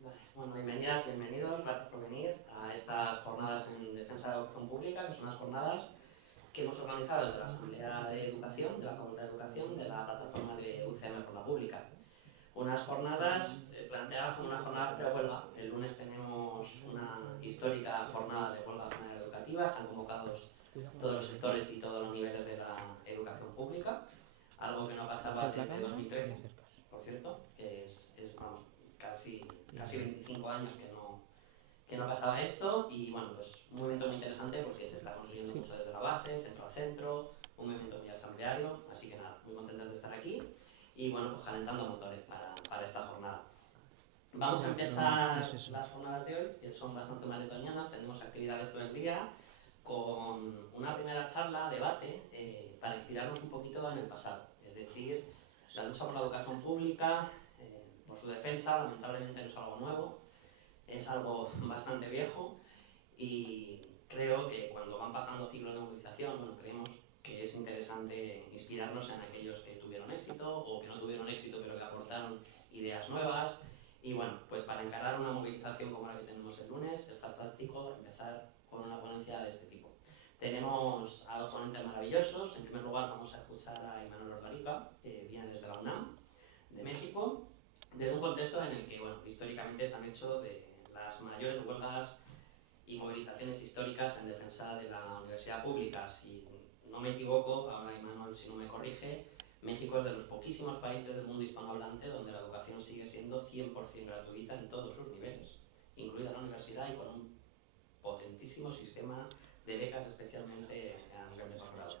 Vale. Bueno, bienvenidas, bienvenidos, gracias por venir a estas jornadas en defensa de la educación pública, que son unas jornadas que hemos organizado desde la Asamblea de Educación, de la Facultad de Educación, de la plataforma de UCM por la Pública. Unas jornadas planteadas como unas jornadas pre-huelga. El lunes tenemos una histórica jornada de huelga general educativa, están convocados todos los sectores y todos los niveles de la educación pública, algo que no pasaba desde 2013, por cierto, que es vamos, casi 25 años que no pasaba esto, y bueno, pues un movimiento muy interesante porque se está construyendo mucho desde la base, centro a centro, un movimiento muy asambleario, así que nada, muy contentos de estar aquí y bueno, pues calentando motores para esta jornada. Vamos a empezar las jornadas de hoy, que son bastante maratonianas, tenemos actividades todo el día, con una primera charla, debate, para inspirarnos un poquito en el pasado, es decir, la lucha por la educación pública, por su defensa, lamentablemente no es algo nuevo, es algo bastante viejo y creo que cuando van pasando ciclos de movilización, bueno, creemos que es interesante inspirarnos en aquellos que tuvieron éxito o que no tuvieron éxito pero que aportaron ideas nuevas. Y bueno, pues para encarar una movilización como la que tenemos el lunes, es fantástico empezar con una ponencia de este tipo. Tenemos a dos ponentes maravillosos. En primer lugar vamos a escuchar a Imanol Ordarica, que viene desde la UNAM, de México, desde un contexto en el que, bueno, históricamente se han hecho de las mayores huelgas y movilizaciones históricas en defensa de la universidad pública. Si no me equivoco, ahora Imanol si no me corrige, México es de los poquísimos países del mundo hispanohablante donde la educación sigue siendo 100% gratuita en todos sus niveles, incluida la universidad y con un potentísimo sistema de becas, especialmente a nivel de posgrado.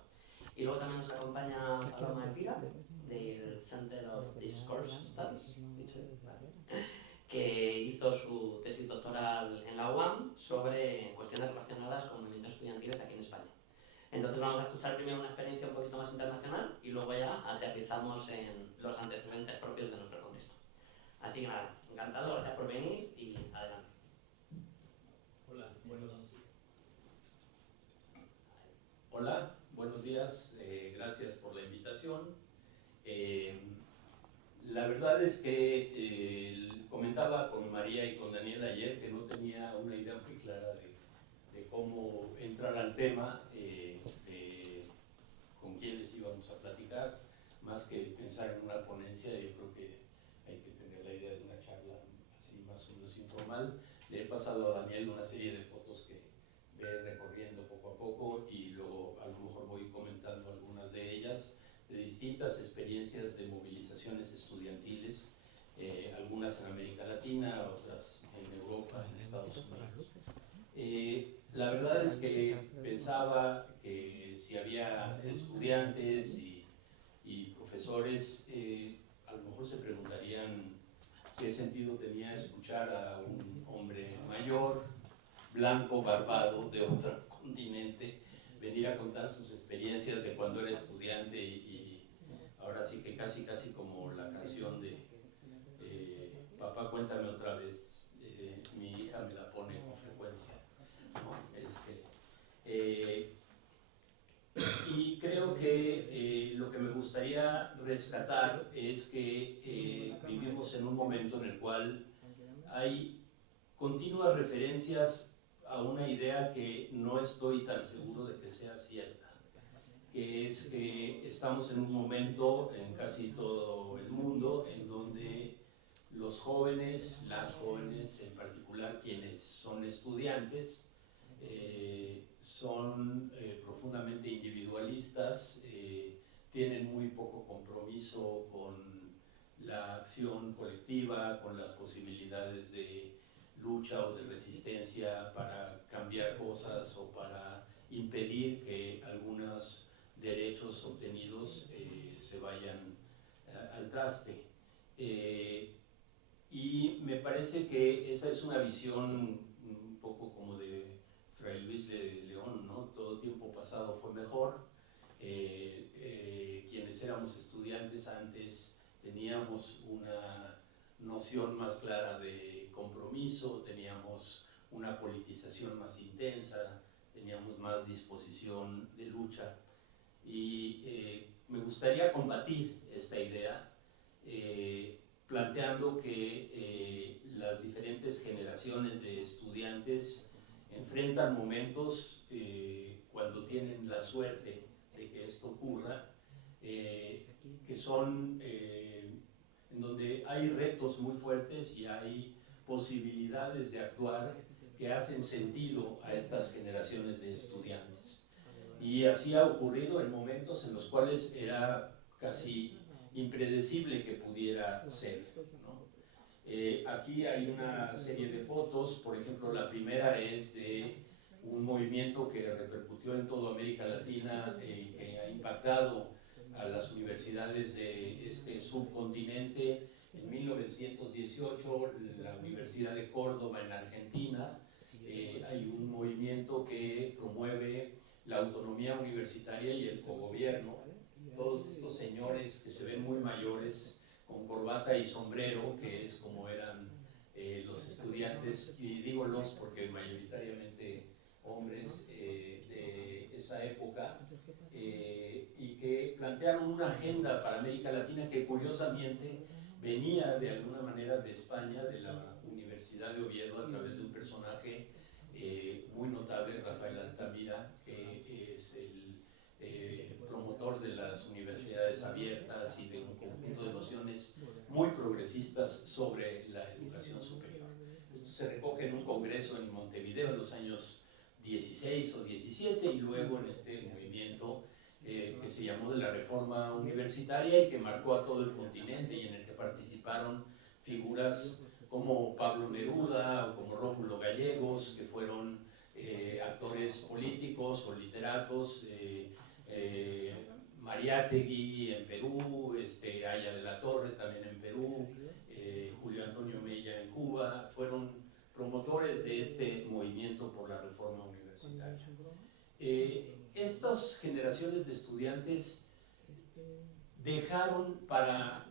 Y luego también nos acompaña Paloma Elvira, del Center of Discourse Studies, dicho, ¿vale?, que hizo su tesis doctoral en la UAM sobre cuestiones relacionadas con movimientos estudiantiles aquí en España. Entonces vamos a escuchar primero una experiencia un poquito más internacional y luego ya aterrizamos en los antecedentes propios de nuestro contexto. Así que nada, encantado, gracias por venir y adelante. Hola, buenos días, gracias por la invitación. Eh, la verdad es que comentaba con María y con Daniel ayer que no tenía una idea muy clara de cómo entrar al tema, de con quiénes íbamos a platicar, más que pensar en una ponencia. Yo creo que hay que tener la idea de una charla así más o menos informal. Le he pasado a Daniel una serie de fotos que ve recorriendo poco a poco y luego a lo mejor voy comentando algunas de ellas, de distintas experiencias de movilizaciones estudiantiles, algunas en América Latina, otras en Europa, en Estados Unidos. La verdad es que pensaba que si había estudiantes y profesores, a lo mejor se preguntarían qué sentido tenía escuchar a un hombre mayor, blanco, barbado, de otro continente, venir a contar sus experiencias de cuando era estudiante y ahora sí que casi como la canción de Papá, cuéntame otra vez, mi hija me la pone con frecuencia, ¿no? Eh, y creo que lo que me gustaría rescatar es que vivimos en un momento en el cual hay continuas referencias a una idea que no estoy tan seguro de que sea cierta, que es que estamos en un momento en casi todo el mundo en donde los jóvenes, las jóvenes en particular, quienes son estudiantes, son profundamente individualistas, tienen muy poco compromiso con la acción colectiva, con las posibilidades de lucha o de resistencia para cambiar cosas o para impedir que algunos derechos obtenidos se vayan al traste. Y me parece que esa es una visión un poco como de Fray Luis de León, ¿no? Todo tiempo pasado fue mejor. Quienes éramos estudiantes antes teníamos una noción más clara de compromiso, teníamos una politización más intensa, teníamos más disposición de lucha. Y me gustaría combatir esta idea planteando que las diferentes diferentes generaciones de estudiantes enfrentan momentos cuando tienen la suerte de que esto ocurra, que son en donde hay retos muy fuertes y hay posibilidades de actuar que hacen sentido a estas generaciones de estudiantes. Y así ha ocurrido en momentos en los cuales era casi impredecible que pudiera ser, ¿no? Aquí hay una serie de fotos, por ejemplo, la primera es de un movimiento que repercutió en toda América Latina y que ha impactado a las universidades de este subcontinente. En 1918, la Universidad de Córdoba en Argentina, hay un movimiento que promueve la autonomía universitaria y el cogobierno. Todos estos señores que se ven muy mayores, con corbata y sombrero, que es como eran los estudiantes, y digo los porque mayoritariamente hombres de esa época, y que plantearon una agenda para América Latina que curiosamente venía de alguna manera de España, de la Universidad de Oviedo, a través de un personaje muy notable, Rafael Altamira, que es el promotor de las universidades abiertas y de un conjunto de nociones muy progresistas sobre la educación superior. Esto se recoge en un congreso en Montevideo en los años 16 o 17 y luego en este movimiento que se llamó de la Reforma Universitaria y que marcó a todo el continente y en el que participaron figuras como Pablo Neruda o como Rómulo Gallegos, que fueron actores políticos o literatos, Mariátegui en Perú, Aya de la Torre también en Perú, Julio Antonio Mella en Cuba, fueron promotores de este movimiento por la reforma universitaria. Estas generaciones de estudiantes dejaron para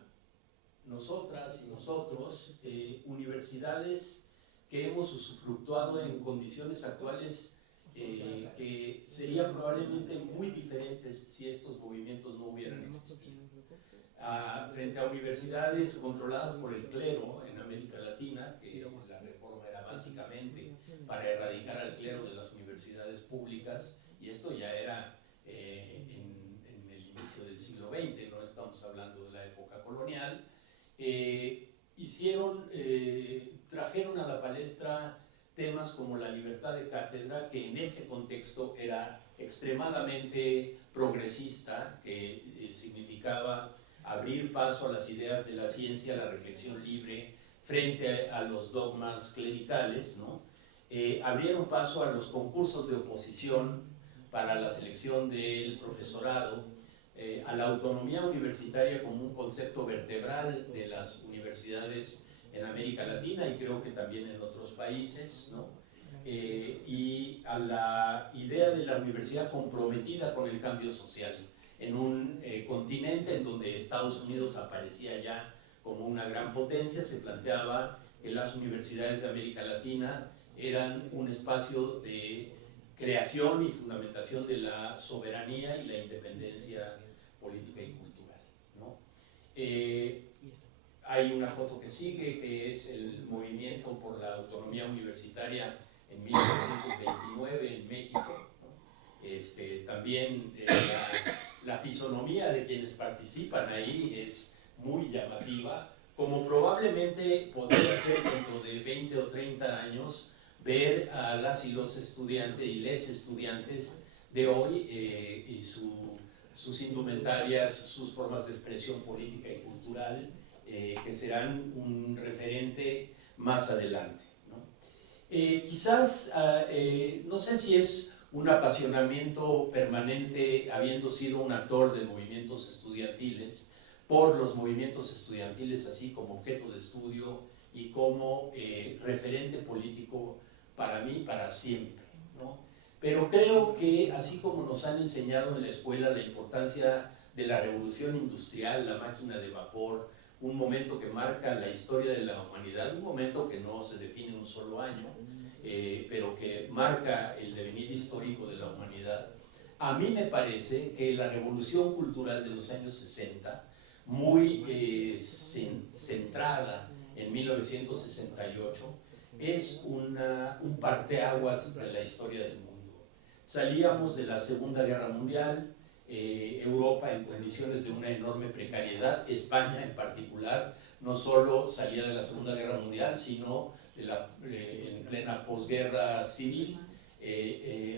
nosotras y nosotros universidades que hemos usufructuado en condiciones actuales que serían probablemente muy diferentes si estos movimientos no hubieran existido. Frente a universidades controladas por el clero en América Latina, que la reforma era básicamente para erradicar al clero de las universidades públicas, y esto ya era en el inicio del siglo XX, no estamos hablando de la época colonial, trajeron a la palestra temas como la libertad de cátedra, que en ese contexto era extremadamente progresista, que significaba abrir paso a las ideas de la ciencia, la reflexión libre, frente a los dogmas clericales, ¿no? Abrieron paso a los concursos de oposición para la selección del profesorado, a la autonomía universitaria como un concepto vertebral de las universidades en América Latina y creo que también en otros países, ¿no? Y a la idea de la universidad comprometida con el cambio social en un continente en donde Estados Unidos aparecía ya como una gran potencia. Se planteaba que las universidades de América Latina eran un espacio de creación y fundamentación de la soberanía y la independencia política y cultural, ¿no? Hay una foto que sigue, que es el movimiento por la autonomía universitaria en 1929 en México, ¿no? También la fisonomía de quienes participan ahí es muy llamativa, como probablemente podría ser dentro de 20 o 30 años ver a las y los estudiantes y les estudiantes de hoy y sus indumentarias, sus formas de expresión política y cultural, que serán un referente más adelante, ¿no? Quizás, no sé si es un apasionamiento permanente, habiendo sido un actor de movimientos estudiantiles, por los movimientos estudiantiles así como objeto de estudio y como referente político para mí, para siempre, ¿no? Pero creo que así como nos han enseñado en la escuela la importancia de la revolución industrial, la máquina de vapor, un momento que marca la historia de la humanidad, un momento que no se define en un solo año, pero que marca el devenir histórico de la humanidad. A mí me parece que la revolución cultural de los años 60, muy centrada en 1968, es un parteaguas de la historia del mundo. Salíamos de la Segunda Guerra Mundial, Europa en condiciones de una enorme precariedad, España en particular, no solo salía de la Segunda Guerra Mundial, sino en plena posguerra civil,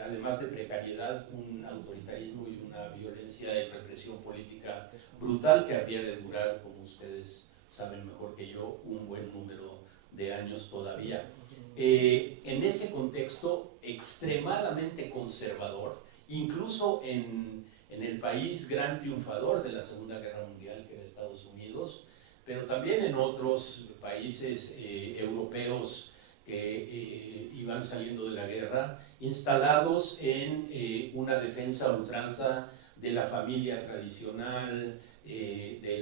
además de precariedad, un autoritarismo y una violencia y represión política brutal que había de durar, como ustedes saben mejor que yo, un buen número de años todavía. En ese contexto extremadamente conservador, incluso en el país gran triunfador de la Segunda Guerra Mundial, que era Estados Unidos, pero también en otros países europeos que iban saliendo de la guerra, instalados en una defensa a ultranza de la familia tradicional, de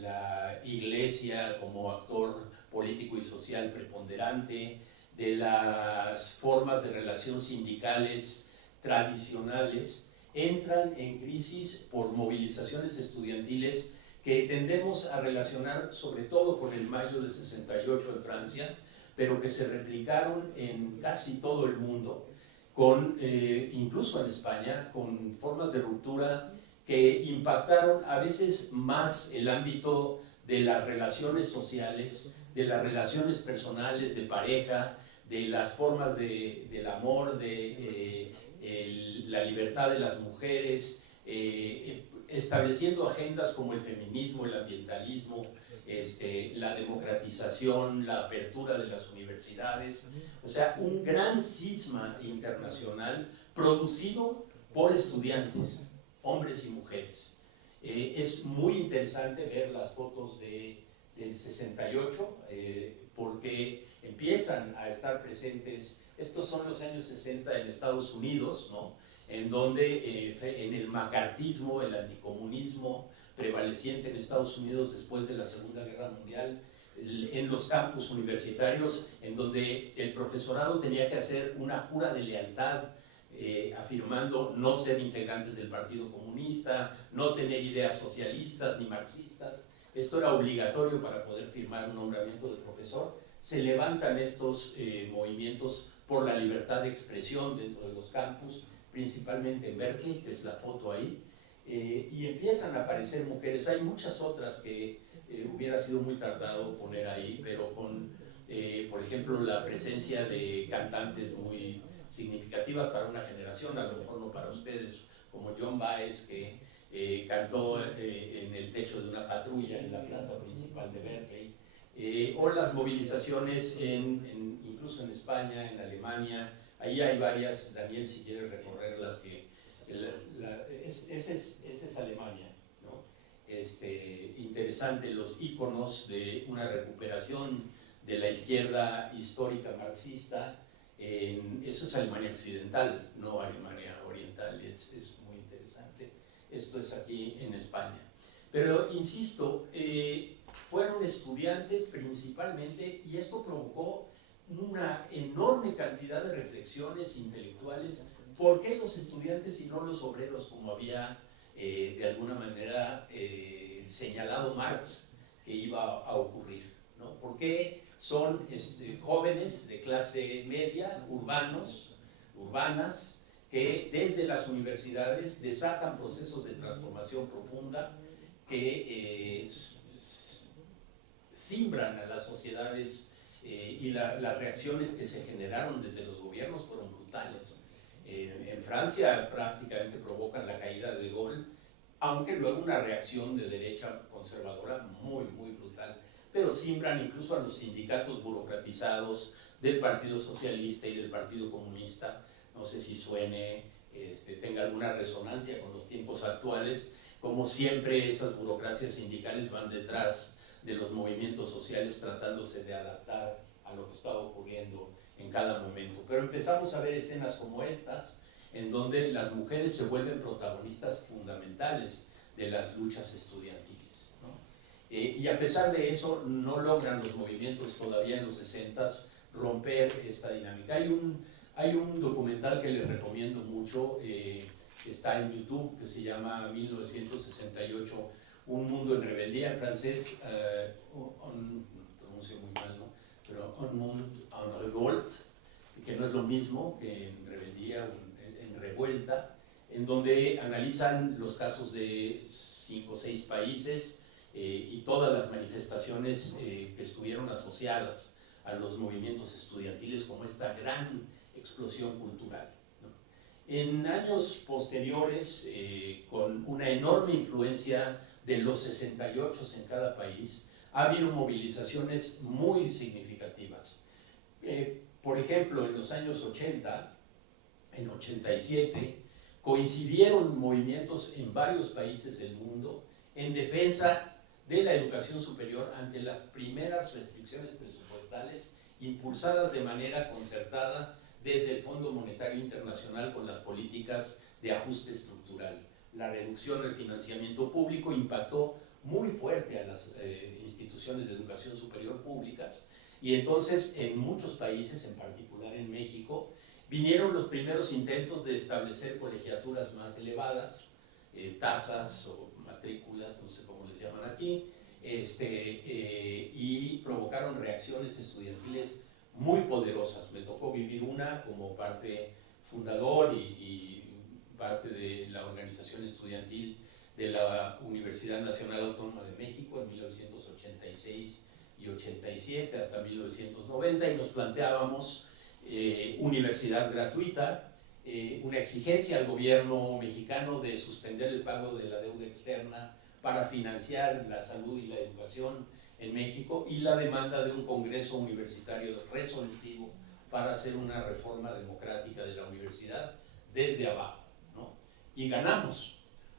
la iglesia como actor político y social preponderante, de las formas de relación sindicales tradicionales, entran en crisis por movilizaciones estudiantiles que tendemos a relacionar sobre todo con el mayo del 68 en Francia, pero que se replicaron en casi todo el mundo, incluso en España, con formas de ruptura que impactaron a veces más el ámbito de las relaciones sociales, de las relaciones personales, de pareja, de las formas del amor, de la libertad de las mujeres, estableciendo agendas como el feminismo, el ambientalismo, la democratización, la apertura de las universidades, o sea, un gran cisma internacional producido por estudiantes, hombres y mujeres. Es muy interesante ver las fotos del 68, porque empiezan a estar presentes, estos son los años 60 en Estados Unidos, ¿no? En donde en el macartismo, el anticomunismo prevaleciente en Estados Unidos después de la Segunda Guerra Mundial, en los campus universitarios, en donde el profesorado tenía que hacer una jura de lealtad, afirmando no ser integrantes del Partido Comunista, no tener ideas socialistas ni marxistas. Esto era obligatorio para poder firmar un nombramiento de profesor. Se levantan estos movimientos por la libertad de expresión dentro de los campus, principalmente en Berkeley, que es la foto ahí, y empiezan a aparecer mujeres. Hay muchas otras que hubiera sido muy tardado poner ahí, pero con, por ejemplo, la presencia de cantantes muy significativas para una generación, a lo mejor no para ustedes, como Joan Baez, que cantó en el techo de una patrulla en la plaza principal de Berkeley, o las movilizaciones incluso en España, en Alemania. Ahí hay varias, Daniel, si quieres recorrerlas, que esa es Alemania, ¿no? Interesante, los íconos de una recuperación de la izquierda histórica marxista. Eso es Alemania occidental, no Alemania oriental, es muy interesante. Esto es aquí en España. Pero, insisto, fueron estudiantes principalmente, y esto provocó una enorme cantidad de reflexiones intelectuales. ¿Por qué los estudiantes y no los obreros, como había de alguna manera señalado Marx que iba a ocurrir, ¿no? ¿Por qué son jóvenes de clase media, urbanas, que desde las universidades desatan procesos de transformación profunda que simbran a las sociedades, y las reacciones que se generaron desde los gobiernos fueron brutales? En Francia prácticamente provocan la caída de De Gaulle, aunque luego una reacción de derecha conservadora muy, muy brutal. Pero simbran incluso a los sindicatos burocratizados del Partido Socialista y del Partido Comunista. No sé si suene, tenga alguna resonancia con los tiempos actuales. Como siempre, esas burocracias sindicales van detrás de los movimientos sociales tratándose de adaptar a lo que está ocurriendo en cada momento. Pero empezamos a ver escenas como estas, en donde las mujeres se vuelven protagonistas fundamentales de las luchas estudiantiles, ¿no? Y a pesar de eso, no logran los movimientos todavía en los 60s romper esta dinámica. Hay un documental que les recomiendo mucho, que está en YouTube, que se llama 1968, Un mundo en rebeldía, en francés, pronuncio muy mal, ¿no? pero Un Monde en Revolte, que no es lo mismo que en rebeldía o en revuelta, en donde analizan los casos de 5 o 6 países y todas las manifestaciones que estuvieron asociadas a los movimientos estudiantiles como esta gran explosión cultural, ¿no? En años posteriores, con una enorme influencia de los 68 en cada país, ha habido movilizaciones muy significativas. Por ejemplo, en los años 80, en 87, coincidieron movimientos en varios países del mundo en defensa de la educación superior ante las primeras restricciones presupuestales impulsadas de manera concertada desde el Fondo Monetario Internacional con las políticas de ajuste estructural. La reducción del financiamiento público impactó muy fuerte a las instituciones de educación superior públicas, y entonces en muchos países, en particular en México, vinieron los primeros intentos de establecer colegiaturas más elevadas, tasas o matrículas, no sé cómo les llaman aquí, y provocaron reacciones estudiantiles muy poderosas. Me tocó vivir una como parte fundador y parte de la organización estudiantil de la Universidad Nacional Autónoma de México en 1986 y 87 hasta 1990, y nos planteábamos universidad gratuita, una exigencia al gobierno mexicano de suspender el pago de la deuda externa para financiar la salud y la educación en México, y la demanda de un congreso universitario resolutivo para hacer una reforma democrática de la universidad desde abajo, ¿no? Y ganamos.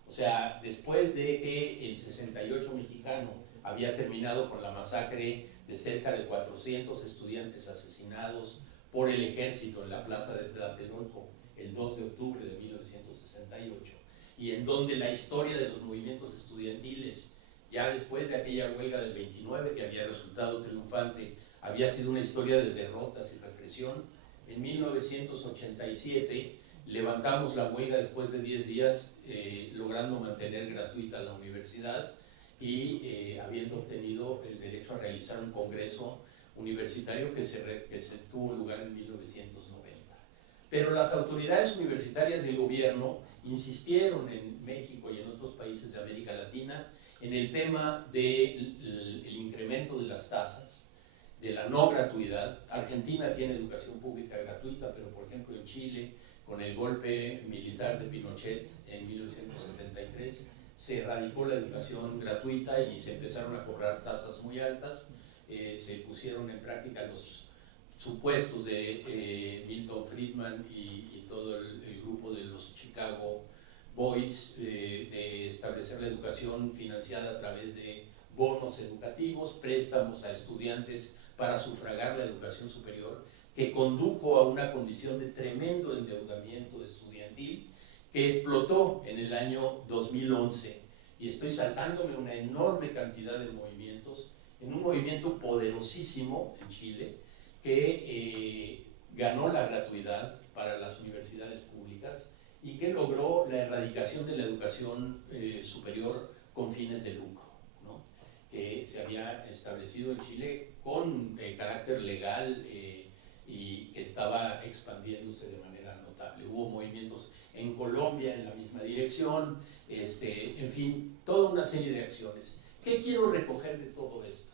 O sea, después de que el 68 mexicano había terminado con la masacre de cerca de 400 estudiantes asesinados por el ejército en la plaza de Tlatelolco el 2 de octubre de 1968, y en donde la historia de los movimientos estudiantiles, ya después de aquella huelga del 29 que había resultado triunfante, había sido una historia de derrotas y represión. En 1987 levantamos la huelga después de 10 días, logrando mantener gratuita la universidad y habiendo obtenido el derecho a realizar un congreso universitario que se tuvo lugar en 1990. Pero las autoridades universitarias del gobierno insistieron en México y en otros países de América Latina en el tema del incremento de las tasas, de la no gratuidad. Argentina tiene educación pública gratuita, pero por ejemplo en Chile, con el golpe militar de Pinochet en 1973, se erradicó la educación gratuita y se empezaron a cobrar tasas muy altas. Se pusieron en práctica los supuestos de Milton Friedman y todo el grupo de los Chicago Boys de establecer la educación financiada a través de bonos educativos, préstamos a estudiantes para sufragar la educación superior, que condujo a una condición de tremendo endeudamiento estudiantil que explotó en el año 2011. Y estoy saltándome una enorme cantidad de movimientos, en un movimiento poderosísimo en Chile que ganó la gratuidad para las universidades públicas y que logró la erradicación de la educación superior con fines de lucro, ¿no? Que se había establecido en Chile con carácter legal y que estaba expandiéndose de manera notable. Hubo movimientos en Colombia en la misma dirección, en fin, toda una serie de acciones. ¿Qué quiero recoger de todo esto?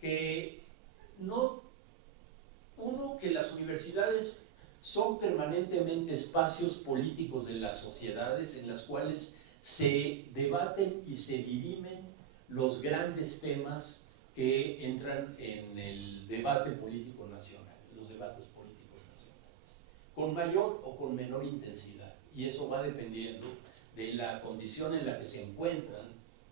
Que que las universidades son permanentemente espacios políticos de las sociedades en las cuales se debaten y se dirimen los grandes temas que entran en el debate político nacional, los debates políticos nacionales, con mayor o con menor intensidad, y eso va dependiendo de la condición en la que se encuentran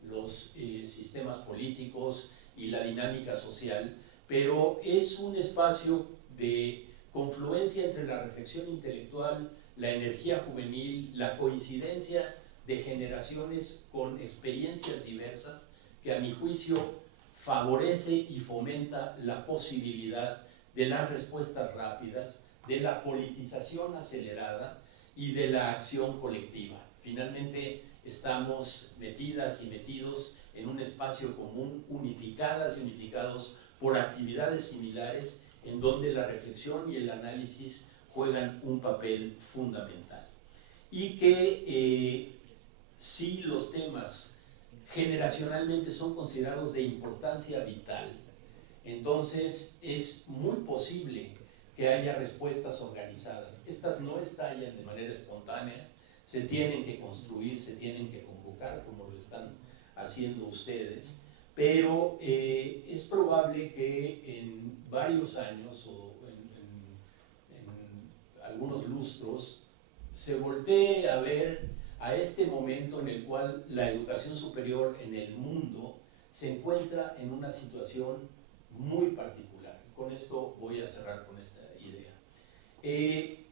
los sistemas políticos y la dinámica social, pero es un espacio de confluencia entre la reflexión intelectual, la energía juvenil, la coincidencia de generaciones con experiencias diversas, que a mi juicio favorece y fomenta la posibilidad de las respuestas rápidas, de la politización acelerada y de la acción colectiva. Finalmente estamos metidas y metidos en un espacio común, unificadas y unificados por actividades similares, en donde la reflexión y el análisis juegan un papel fundamental. Y que si los temas generacionalmente son considerados de importancia vital, entonces es muy posible que haya respuestas organizadas. Estas no estallan de manera espontánea, se tienen que construir, se tienen que convocar, como lo están haciendo ustedes, pero es probable que en varios años o en algunos lustros se voltee a ver a este momento en el cual la educación superior en el mundo se encuentra en una situación muy particular. Con esto voy a cerrar con esta idea.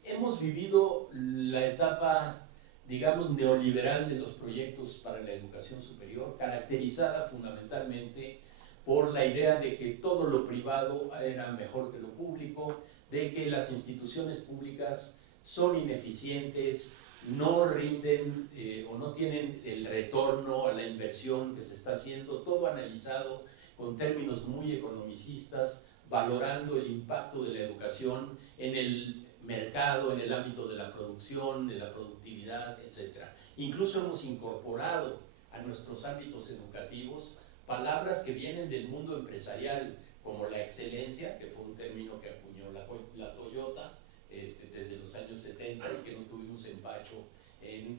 Hemos vivido la etapa, digamos, neoliberal de los proyectos para la educación superior, caracterizada fundamentalmente por la idea de que todo lo privado era mejor que lo público, de que las instituciones públicas son ineficientes, no rinden o no tienen el retorno a la inversión que se está haciendo, todo analizado con términos muy economicistas, valorando el impacto de la educación en el mercado, en el ámbito de la producción, de la productividad, etc. Incluso hemos incorporado a nuestros ámbitos educativos palabras que vienen del mundo empresarial, como la excelencia, que fue un término que acuñó la Toyota desde los años 70 y que no tuvimos empacho en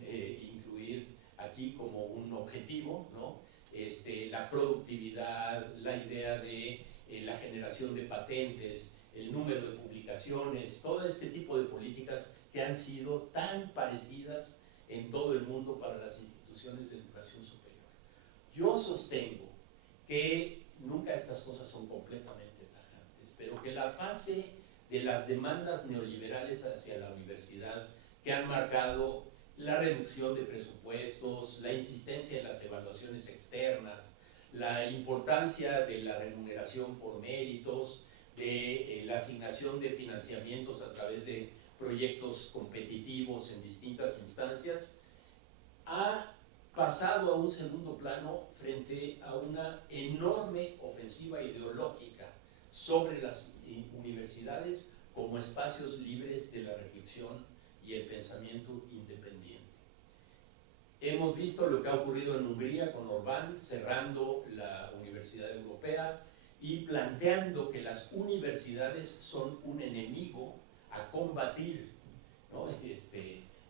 incluir aquí como un objetivo, ¿no? La productividad, la idea de la generación de patentes, el número de publicaciones, todo este tipo de políticas que han sido tan parecidas en todo el mundo para las instituciones de educación superior. Yo sostengo que nunca estas cosas son completamente tajantes, pero que la fase de las demandas neoliberales hacia la universidad, que han marcado la reducción de presupuestos, la insistencia en las evaluaciones externas, la importancia de la remuneración por méritos, de la asignación de financiamientos a través de proyectos competitivos en distintas instancias, ha pasado a un segundo plano frente a una enorme ofensiva ideológica sobre las universidades como espacios libres de la reflexión y el pensamiento independiente. Hemos visto lo que ha ocurrido en Hungría con Orbán, cerrando la Universidad Europea y planteando que las universidades son un enemigo a combatir, ¿no?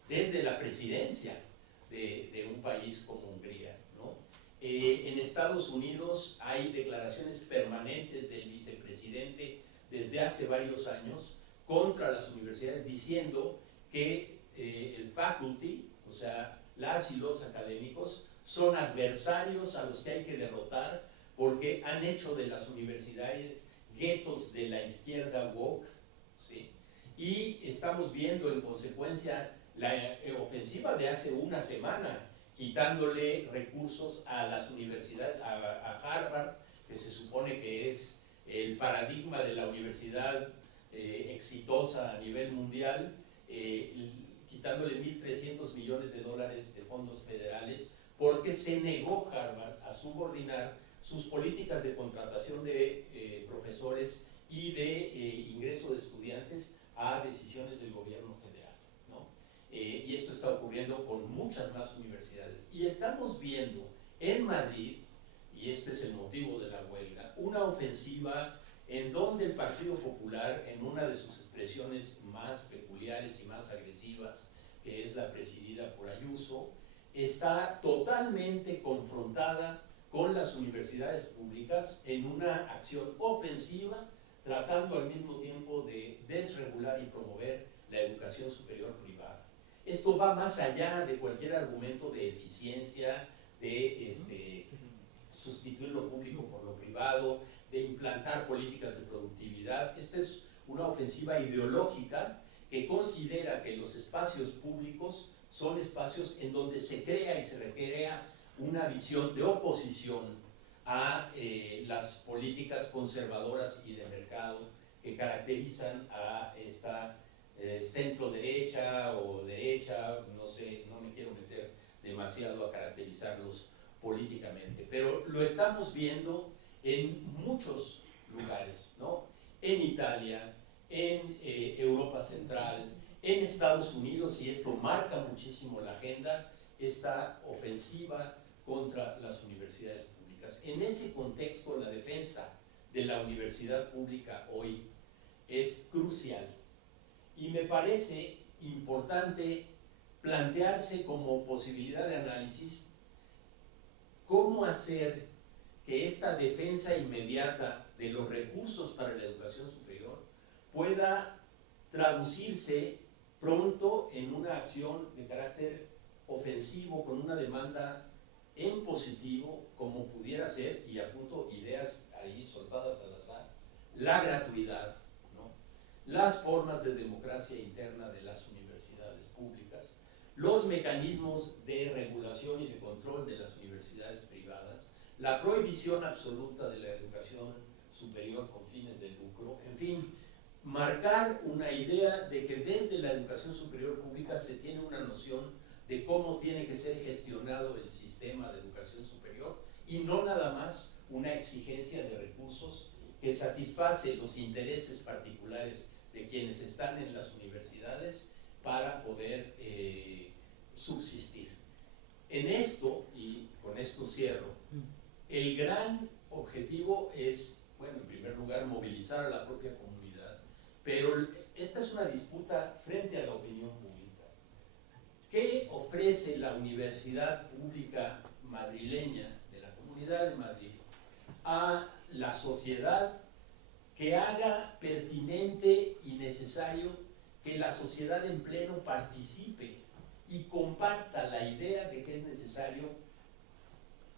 Desde la presidencia de un país como Hungría, ¿no? En Estados Unidos hay declaraciones permanentes del vicepresidente desde hace varios años contra las universidades, diciendo que el faculty, o sea, las y los académicos, son adversarios a los que hay que derrotar porque han hecho de las universidades guetos de la izquierda woke, ¿sí? Y estamos viendo en consecuencia la ofensiva de hace una semana, quitándole recursos a las universidades, a Harvard, que se supone que es el paradigma de la universidad exitosa a nivel mundial, quitándole 1.300 millones de dólares de fondos federales, porque se negó Harvard a subordinar sus políticas de contratación de profesores y de ingreso de estudiantes a decisiones del gobierno federal, ¿no? Y esto está ocurriendo con muchas más universidades. Y estamos viendo en Madrid, y este es el motivo de la huelga, una ofensiva en donde el Partido Popular, en una de sus expresiones más peculiares y más agresivas, que es la presidida por Ayuso, está totalmente confrontada con las universidades públicas en una acción ofensiva, tratando al mismo tiempo de desregular y promover la educación superior privada. Esto va más allá de cualquier argumento de eficiencia, de sustituir lo público por lo privado, de implantar políticas de productividad. Esta es una ofensiva ideológica que considera que los espacios públicos son espacios en donde se crea y se recrea una visión de oposición a las políticas conservadoras y de mercado que caracterizan a esta centro derecha o derecha, no sé, no me quiero meter demasiado a caracterizarlos políticamente, pero lo estamos viendo en muchos lugares, ¿no? En Italia, en Europa Central, en Estados Unidos, y esto marca muchísimo la agenda, esta ofensiva contra las universidades públicas. En ese contexto, la defensa de la universidad pública hoy es crucial y me parece importante plantearse como posibilidad de análisis cómo hacer que esta defensa inmediata de los recursos para la educación superior pueda traducirse pronto en una acción de carácter ofensivo con una demanda en positivo, como pudiera ser, y apunto ideas ahí soltadas al azar, la gratuidad, ¿no? Las formas de democracia interna de las universidades públicas, los mecanismos de regulación y de control de las universidades privadas, la prohibición absoluta de la educación superior con fines de lucro, en fin, marcar una idea de que desde la educación superior pública se tiene una noción de cómo tiene que ser gestionado el sistema de educación superior y no nada más una exigencia de recursos que satisface los intereses particulares de quienes están en las universidades para poder subsistir. En esto, y con esto cierro, el gran objetivo es, bueno, en primer lugar, movilizar a la propia comunidad, pero esta es una disputa frente a la opinión pública. ¿Qué ofrece la universidad pública madrileña de la Comunidad de Madrid a la sociedad que haga pertinente y necesario que la sociedad en pleno participe y comparta la idea de que es necesario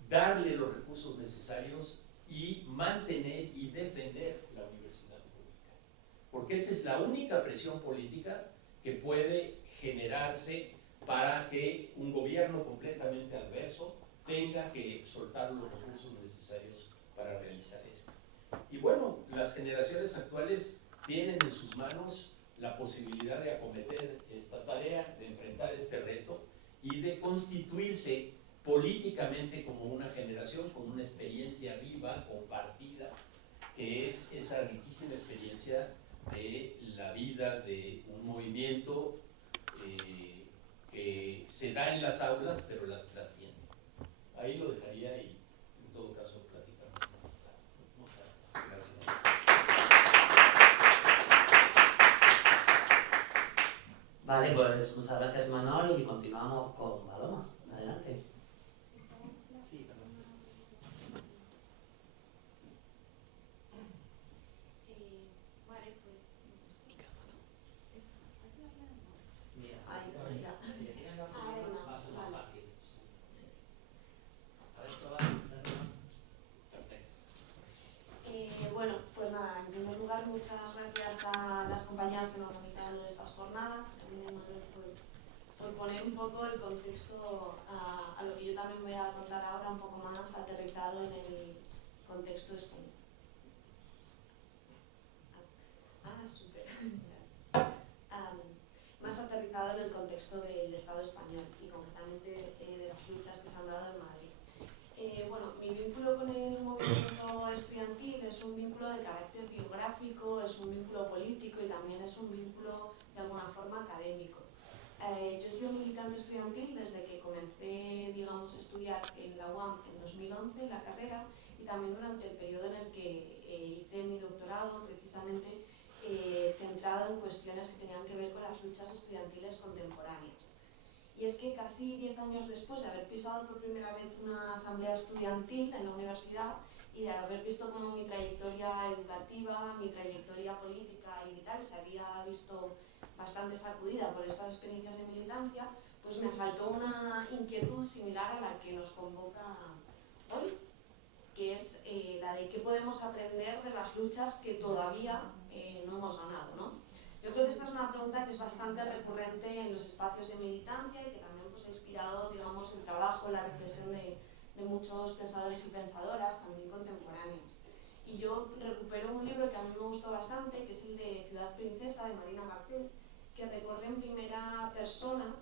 darle los recursos necesarios y mantener y defender la universidad pública? Porque esa es la única presión política que puede generarse para que un gobierno completamente adverso tenga que soltar los recursos necesarios para realizar esto. Y bueno, las generaciones actuales tienen en sus manos la posibilidad de acometer esta tarea, de enfrentar este reto y de constituirse políticamente como una generación con una experiencia viva, compartida, que es esa riquísima experiencia de la vida de un movimiento que se da en las aulas, pero las trasciende. Ahí lo dejaría y en todo caso platicamos más tarde. Gracias. Vale, pues muchas gracias, Manol, y continuamos con Paloma. Adelante. Sí, perdón. Vale, pues... Mira, Ahí, mira. si le tienen la Ahí va, va a ser más vale. fácil. Sí. A ver, probar. Perfecto. Bueno, pues nada, en primer lugar, muchas gracias a las compañías que nos organizaron estas jornadas, también pues, por poner un poco el contexto a lo que yo también voy a contar ahora, un poco más aterrizado en el contexto español. Súper. Más aterrizado en el contexto del Estado español y concretamente de las luchas que se han dado en Madrid. Bueno, mi vínculo con el movimiento estudiantil es un vínculo de carácter biográfico, es un vínculo político y también es un vínculo de alguna forma académico. Yo he sido militante estudiantil desde que comencé, digamos, a estudiar en la UAM en 2011, la carrera, y también durante el periodo en el que hice mi doctorado, precisamente centrado en cuestiones que tenían que ver con las luchas estudiantiles contemporáneas. Y es que casi 10 años después de haber pisado por primera vez una asamblea estudiantil en la universidad y de haber visto cómo mi trayectoria educativa, mi trayectoria política y vital se había visto bastante sacudida por estas experiencias de militancia, pues me asaltó una inquietud similar a la que nos convoca hoy, que es la de qué podemos aprender de las luchas que todavía no hemos ganado, ¿no? Yo creo que esta es una pregunta que es bastante recurrente en los espacios de militancia y que también pues, ha inspirado, digamos, el trabajo, la reflexión de muchos pensadores y pensadoras, también contemporáneos. Y yo recupero un libro que a mí me gustó bastante, que es el de Ciudad Princesa, de Marina Garcés, que recorre en primera persona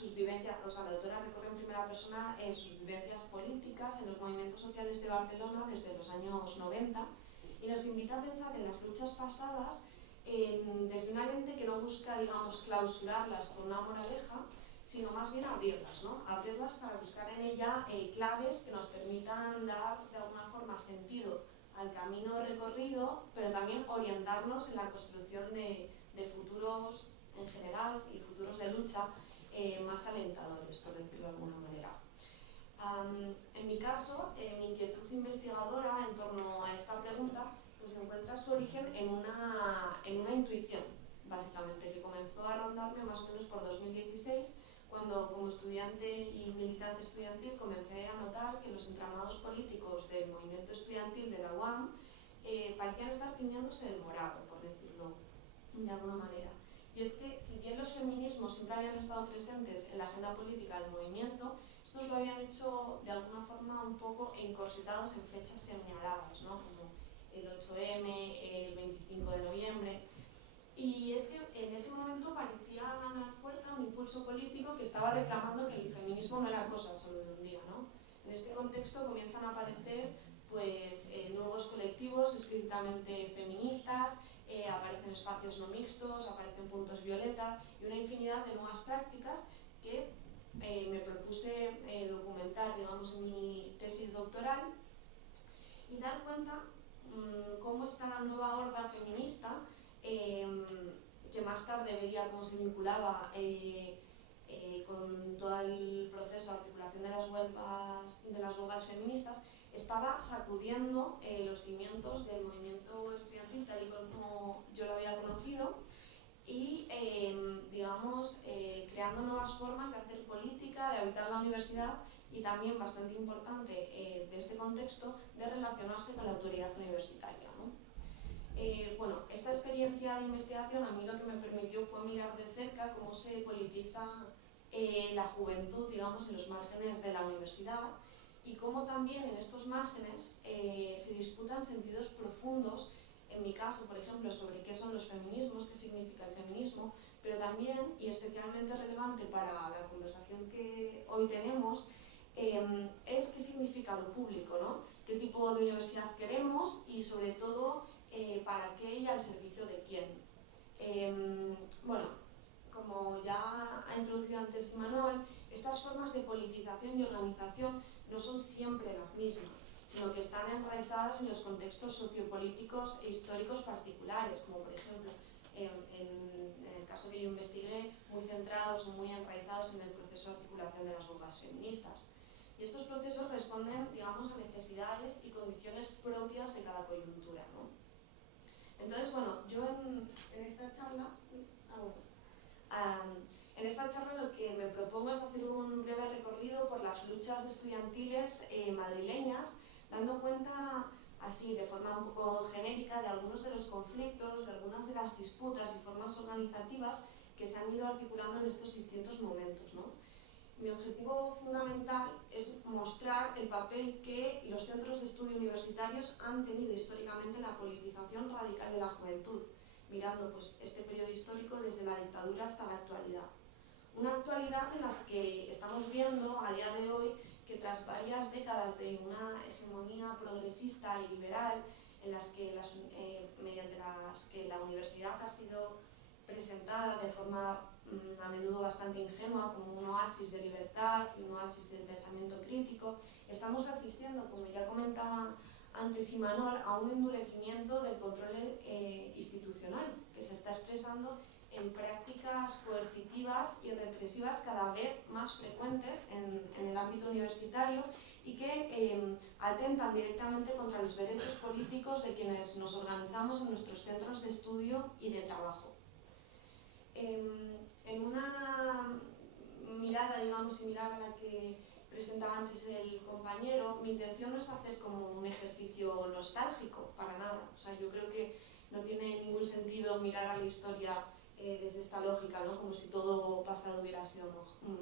sus vivencias, o sea, la autora recorre en primera persona sus vivencias políticas en los movimientos sociales de Barcelona desde los años 90 y nos invita a pensar en las luchas pasadas desde una lente que no busca, digamos, clausurarlas con una moraleja, sino más bien abrirlas, ¿no? Abrirlas para buscar en ella claves que nos permitan dar de alguna forma sentido al camino recorrido, pero también orientarnos en la construcción de futuros en general y futuros de lucha más alentadores, por decirlo de alguna manera. En mi caso, mi inquietud investigadora en torno a esta pregunta pues encuentra su origen en una intuición, básicamente, que comenzó a rondarme más o menos por 2016, cuando como estudiante y militante estudiantil comencé a notar que los entramados políticos del movimiento estudiantil de la UAM parecían estar tiñéndose de morado, por decirlo de alguna manera. Y es que, si bien los feminismos siempre habían estado presentes en la agenda política del movimiento, estos lo habían hecho de alguna forma un poco encorsetados en fechas señaladas, ¿no? Como el 8M, el 25 de noviembre. Y es que en ese momento parecía ganar fuerza un impulso político que estaba reclamando que el feminismo no era cosa solo de un día, ¿no? En este contexto comienzan a aparecer pues, nuevos colectivos explícitamente feministas, aparecen espacios no mixtos, aparecen puntos violeta y una infinidad de nuevas prácticas que me propuse documentar, digamos, en mi tesis doctoral y dar cuenta cómo esta nueva horda feminista, que más tarde vería cómo se vinculaba con todo el proceso de articulación de las huelgas feministas, estaba sacudiendo los cimientos del movimiento estudiantil tal y como yo lo había conocido y, digamos, creando nuevas formas de hacer política, de habitar la universidad y también, bastante importante de este contexto, de relacionarse con la autoridad universitaria, ¿no? Bueno, esta experiencia de investigación a mí lo que me permitió fue mirar de cerca cómo se politiza la juventud, digamos, en los márgenes de la universidad y cómo también en estos márgenes se disputan sentidos profundos, en mi caso, por ejemplo, sobre qué son los feminismos, qué significa el feminismo, pero también, y especialmente relevante para la conversación que hoy tenemos, es qué significa lo público, ¿no? Qué tipo de universidad queremos y, sobre todo, para qué y al servicio de quién. Bueno, como ya ha introducido antes Imanol, estas formas de politización y organización no son siempre las mismas, sino que están enraizadas en los contextos sociopolíticos e históricos particulares, como por ejemplo, en el caso que yo investigué, muy centrados o muy enraizados en el proceso de articulación de las huelgas feministas. Y estos procesos responden, digamos, a necesidades y condiciones propias de cada coyuntura, ¿no? Entonces, bueno, yo en esta charla, en esta charla lo que me propongo es hacer un breve recorrido por las luchas estudiantiles madrileñas, dando cuenta, así de forma un poco genérica, de algunos de los conflictos, de algunas de las disputas y formas organizativas que se han ido articulando en estos distintos momentos, ¿no? Mi objetivo fundamental es mostrar el papel que los centros de estudio universitarios han tenido históricamente en la politización radical de la juventud, mirando pues, este periodo histórico desde la dictadura hasta la actualidad. Una actualidad en la que estamos viendo a día de hoy que tras varias décadas de una hegemonía progresista y liberal, en las que mediante las que la universidad ha sido presentada de forma a menudo bastante ingenua como un oasis de libertad y un oasis del pensamiento crítico, estamos asistiendo, como ya comentaba antes Imanol, a un endurecimiento del control institucional que se está expresando en prácticas coercitivas y represivas cada vez más frecuentes en el ámbito universitario y que atentan directamente contra los derechos políticos de quienes nos organizamos en nuestros centros de estudio y de trabajo. En una mirada, digamos, similar a la que presentaba antes el compañero, mi intención no es hacer como un ejercicio nostálgico, para nada. O sea, yo creo que no tiene ningún sentido mirar a la historia desde esta lógica, ¿no? Como si todo pasado hubiera sido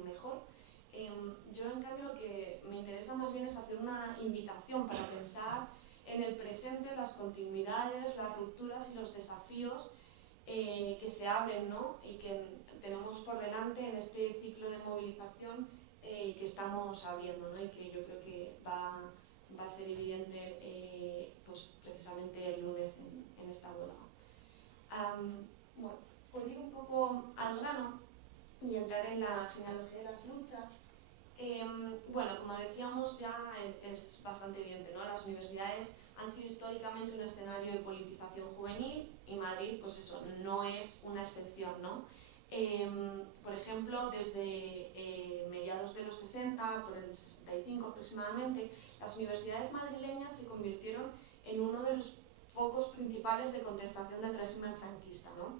mejor. Yo, en cambio, lo que me interesa más bien es hacer una invitación para pensar en el presente, las continuidades, las rupturas y los desafíos que se abren, ¿no? Y que tenemos por delante en este ciclo de movilización que estamos abriendo, ¿no? Y que yo creo que va a ser evidente pues precisamente el lunes en esta huelga. Bueno, por ir un poco al grano y entrar en la genealogía de las luchas, bueno, como decíamos ya es bastante evidente, ¿no? Las universidades han sido históricamente un escenario de politización juvenil y Madrid, pues eso, no es una excepción, ¿no? Por ejemplo, desde mediados de los 60, por el 65 aproximadamente, las universidades madrileñas se convirtieron en uno de los focos principales de contestación del régimen franquista, ¿no?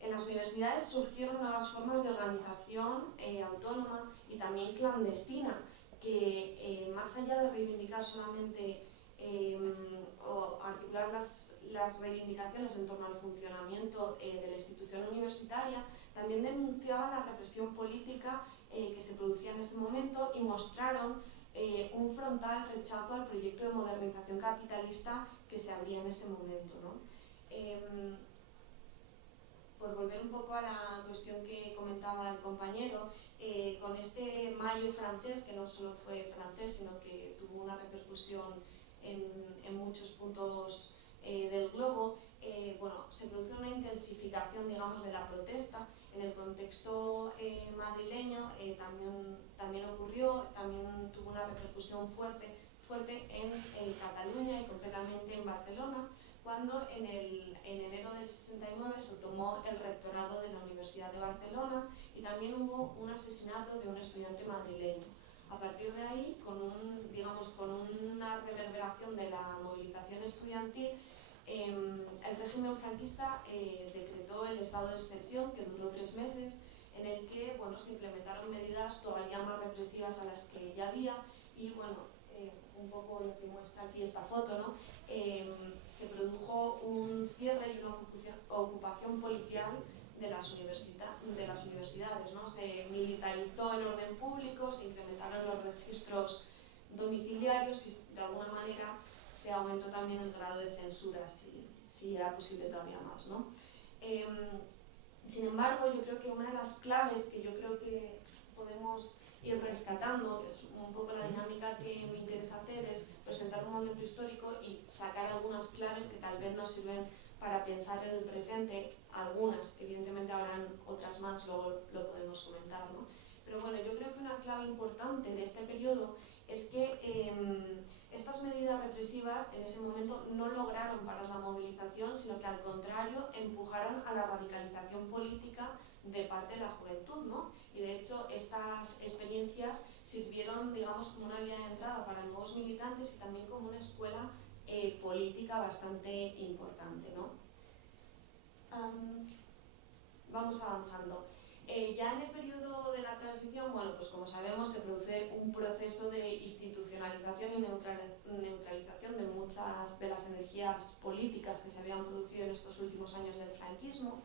En las universidades surgieron nuevas formas de organización autónoma y también clandestina, que más allá de reivindicar solamente o articular las reivindicaciones en torno al funcionamiento de la institución universitaria, también denunciaban la represión política que se producía en ese momento y mostraron un frontal rechazo al proyecto de modernización capitalista que se abría en ese momento, ¿no? Por volver un poco a la cuestión que comentaba el compañero, con este mayo francés, que no solo fue francés, sino que tuvo una repercusión en muchos puntos del globo, bueno, se produjo una intensificación, digamos, de la protesta. En el contexto madrileño también ocurrió, también tuvo una repercusión fuerte en Cataluña y concretamente en Barcelona, cuando en enero del 69 se tomó el rectorado de la Universidad de Barcelona y también hubo un asesinato de un estudiante madrileño. A partir de ahí, con una reverberación de la movilización estudiantil, el régimen franquista decretó el estado de excepción, que duró 3 meses, en el que bueno, se implementaron medidas todavía más represivas a las que ya había y bueno, un poco lo que muestra aquí esta foto, ¿no? Se produjo un cierre y una ocupación policial de las universidades, ¿no? Se militarizó el orden público, se incrementaron los registros domiciliarios y de alguna manera se aumentó también el grado de censura, si era posible todavía más, ¿no? Sin embargo, yo creo que una de las claves que yo creo que podemos ir rescatando, que es un poco la dinámica que me interesa hacer, es presentar un momento histórico y sacar algunas claves que tal vez nos sirven para pensar en el presente, algunas, evidentemente habrán otras más, luego lo podemos comentar, ¿no? Pero bueno, yo creo que una clave importante de este periodo es que estas medidas represivas en ese momento no lograron parar la movilización, sino que al contrario empujaron a la radicalización política de parte de la juventud, ¿no? Y de hecho estas experiencias sirvieron, digamos, como una vía de entrada para nuevos militantes y también como una escuela política bastante importante, ¿no? Vamos avanzando. Ya en el periodo de la transición, bueno, pues como sabemos, se produce un proceso de institucionalización y neutralización de muchas de las energías políticas que se habían producido en estos últimos años del franquismo.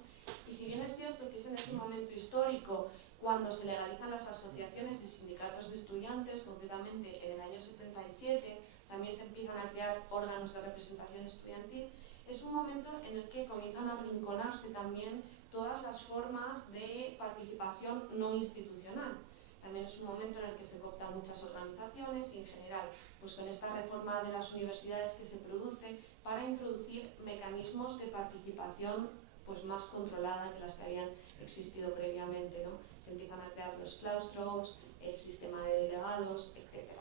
Y si bien es cierto que es en este momento histórico cuando se legalizan las asociaciones y sindicatos de estudiantes, concretamente en el año 77, también se empiezan a crear órganos de representación estudiantil, es un momento en el que comienzan a arrinconarse también todas las formas de participación no institucional. También es un momento en el que se cooptan muchas organizaciones y en general, pues con esta reforma de las universidades que se produce para introducir mecanismos de participación pues más controlada que las que habían existido previamente, ¿no? Se empiezan a crear los claustros, el sistema de delegados, etc.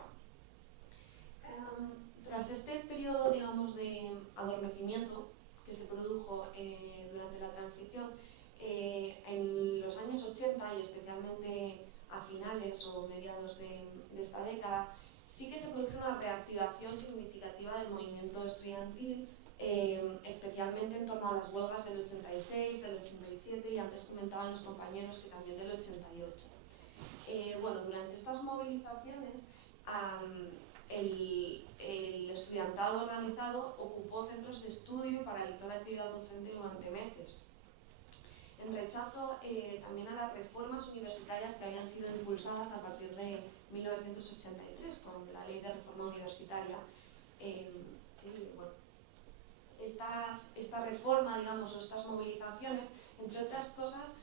Tras este periodo, digamos, de adormecimiento que se produjo durante la transición, en los años 80 y especialmente a finales o mediados de esta década, sí que se produce una reactivación significativa del movimiento estudiantil, especialmente en torno a las huelgas del 86, del 87 y antes comentaban los compañeros que también del 88. Bueno, durante estas movilizaciones el estudiantado organizado ocupó centros de estudio y paralizó la actividad docente durante meses, en rechazo también a las reformas universitarias que habían sido impulsadas a partir de 1983 con la Ley de Reforma Universitaria. Bueno, esta reforma, digamos, o estas movilizaciones, entre otras cosas,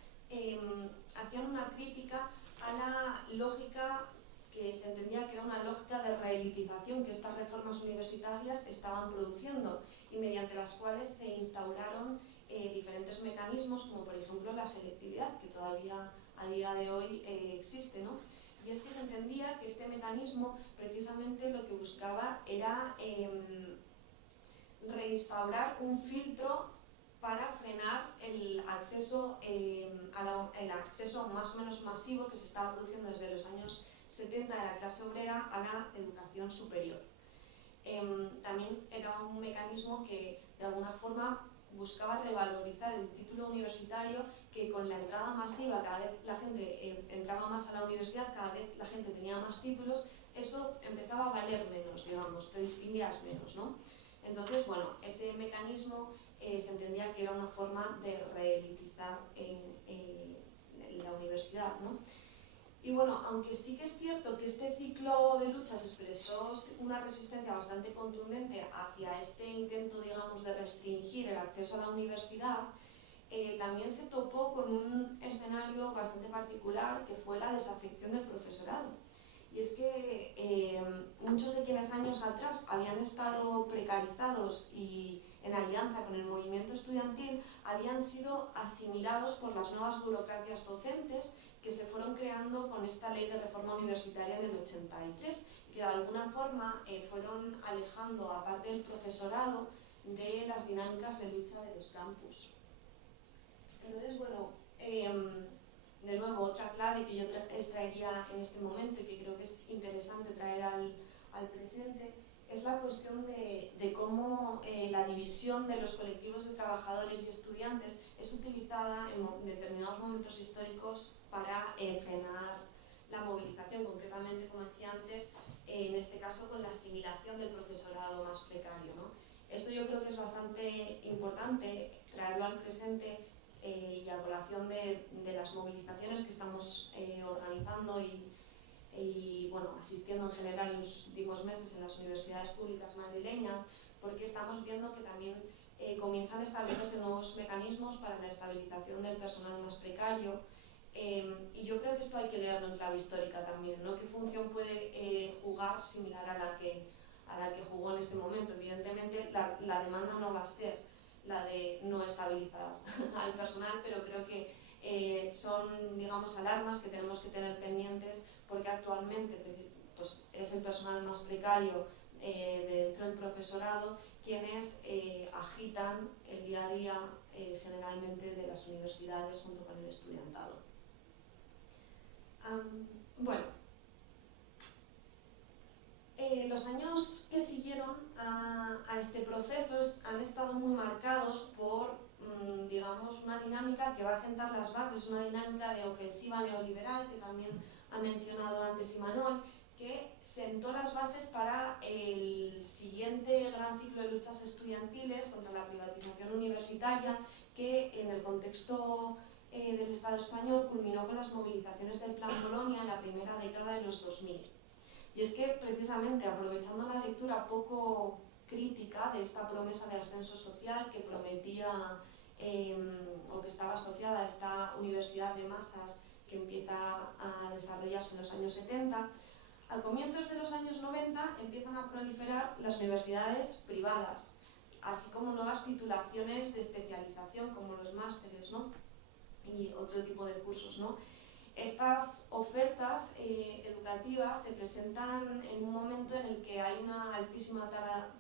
hacían una crítica a la lógica que se entendía que era una lógica de reelitización que estas reformas universitarias estaban produciendo y mediante las cuales se instauraron diferentes mecanismos, como por ejemplo la selectividad, que todavía a día de hoy existe, ¿no? Y es que se entendía que este mecanismo precisamente lo que buscaba era reinstaurar un filtro para frenar el acceso, el acceso más o menos masivo que se estaba produciendo desde los años 70 de la clase obrera a la educación superior. También era un mecanismo que de alguna forma buscaba revalorizar el título universitario, que con la entrada masiva, cada vez la gente entraba más a la universidad, cada vez la gente tenía más títulos, eso empezaba a valer menos, digamos, te distinguías menos, ¿no? Entonces, bueno, ese mecanismo se entendía que era una forma de reelitizar la universidad, ¿no? Y bueno, aunque sí que es cierto que este ciclo de luchas expresó una resistencia bastante contundente hacia este intento, digamos, de restringir el acceso a la universidad, también se topó con un escenario bastante particular, que fue la desafección del profesorado. Y es que muchos de quienes años atrás habían estado precarizados y en alianza con el movimiento estudiantil habían sido asimilados por las nuevas burocracias docentes que se fueron creando con esta ley de reforma universitaria en el 83 y que de alguna forma fueron alejando a parte del profesorado de las dinámicas de lucha de los campus. Entonces, bueno, de nuevo, otra clave que yo extraería en este momento y que creo que es interesante traer al presente es la cuestión de cómo la división de los colectivos de trabajadores y estudiantes es utilizada en determinados momentos históricos para frenar la movilización, concretamente, como decía antes, en este caso con la asimilación del profesorado más precario, ¿no? Esto yo creo que es bastante importante traerlo al presente y a colación de las movilizaciones que estamos organizando y bueno, asistiendo en general en los últimos meses en las universidades públicas madrileñas, porque estamos viendo que también comienzan a establecerse nuevos mecanismos para la estabilización del personal más precario, y yo creo que esto hay que leerlo en clave histórica también, ¿no? ¿Qué función puede jugar similar a la que jugó en este momento? Evidentemente la demanda no va a ser la de no estabilizar al personal, pero creo que son, digamos, alarmas que tenemos que tener pendientes, porque actualmente pues, es el personal más precario dentro del profesorado quienes agitan el día a día generalmente de las universidades junto con el estudiantado. Bueno, los años que siguieron a este proceso han estado muy marcados por, digamos, una dinámica que va a sentar las bases, una dinámica de ofensiva neoliberal que también ha mencionado antes Imanol, que sentó las bases para el siguiente gran ciclo de luchas estudiantiles contra la privatización universitaria, que en el contexto del Estado español culminó con las movilizaciones del Plan Bolonia en la primera década de los 2000. Y es que, precisamente, aprovechando la lectura poco crítica de esta promesa de ascenso social que prometía o que estaba asociada a esta universidad de masas que empieza a desarrollarse en los años 70, al comienzos de los años 90 empiezan a proliferar las universidades privadas, así como nuevas titulaciones de especialización como los másteres, ¿no? Y otro tipo de cursos, ¿no? Estas ofertas educativas se presentan en un momento en el que hay una altísima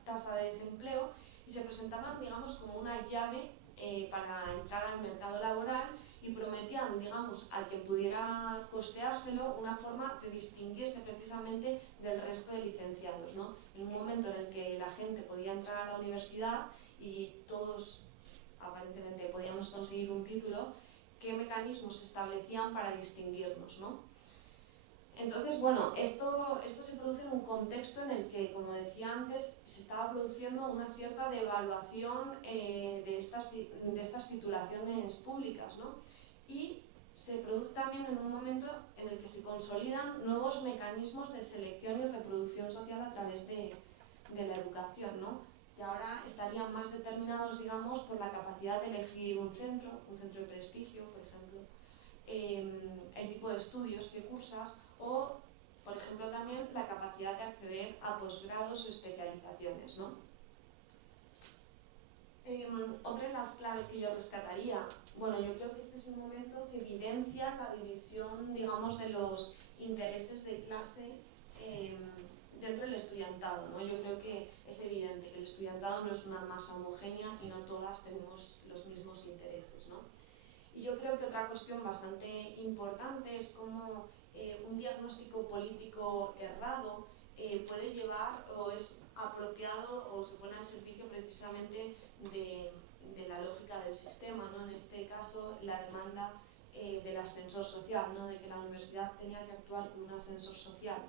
tasa de desempleo y se presentaban, digamos, como una llave para entrar al mercado laboral y prometían, digamos, al que pudiera costeárselo una forma de distinguirse precisamente del resto de licenciados, ¿no? En un momento en el que la gente podía entrar a la universidad y todos aparentemente podíamos conseguir un título, ¿qué mecanismos se establecían para distinguirnos, ¿no? Entonces, bueno, esto se produce en un contexto en el que, como decía antes, se estaba produciendo una cierta devaluación de estas titulaciones públicas, ¿no? Y se produce también en un momento en el que se consolidan nuevos mecanismos de selección y reproducción social a través de la educación, ¿no? Que ahora estarían más determinados, digamos, por la capacidad de elegir un centro de prestigio, por ejemplo, el tipo de estudios que cursas o, por ejemplo, también la capacidad de acceder a posgrados o especializaciones, ¿no? Otra de las claves que yo rescataría, bueno, yo creo que este es un momento que evidencia la división, digamos, de los intereses de clase dentro del estudiantado, ¿no? Yo creo que es evidente que el estudiantado no es una masa homogénea y no todas tenemos los mismos intereses, ¿no? Y yo creo que otra cuestión bastante importante es cómo un diagnóstico político errado puede llevar o es apropiado o se pone al servicio precisamente de la lógica del sistema, ¿no? En este caso, la demanda del ascensor social, ¿no? De que la universidad tenía que actuar como un ascensor social.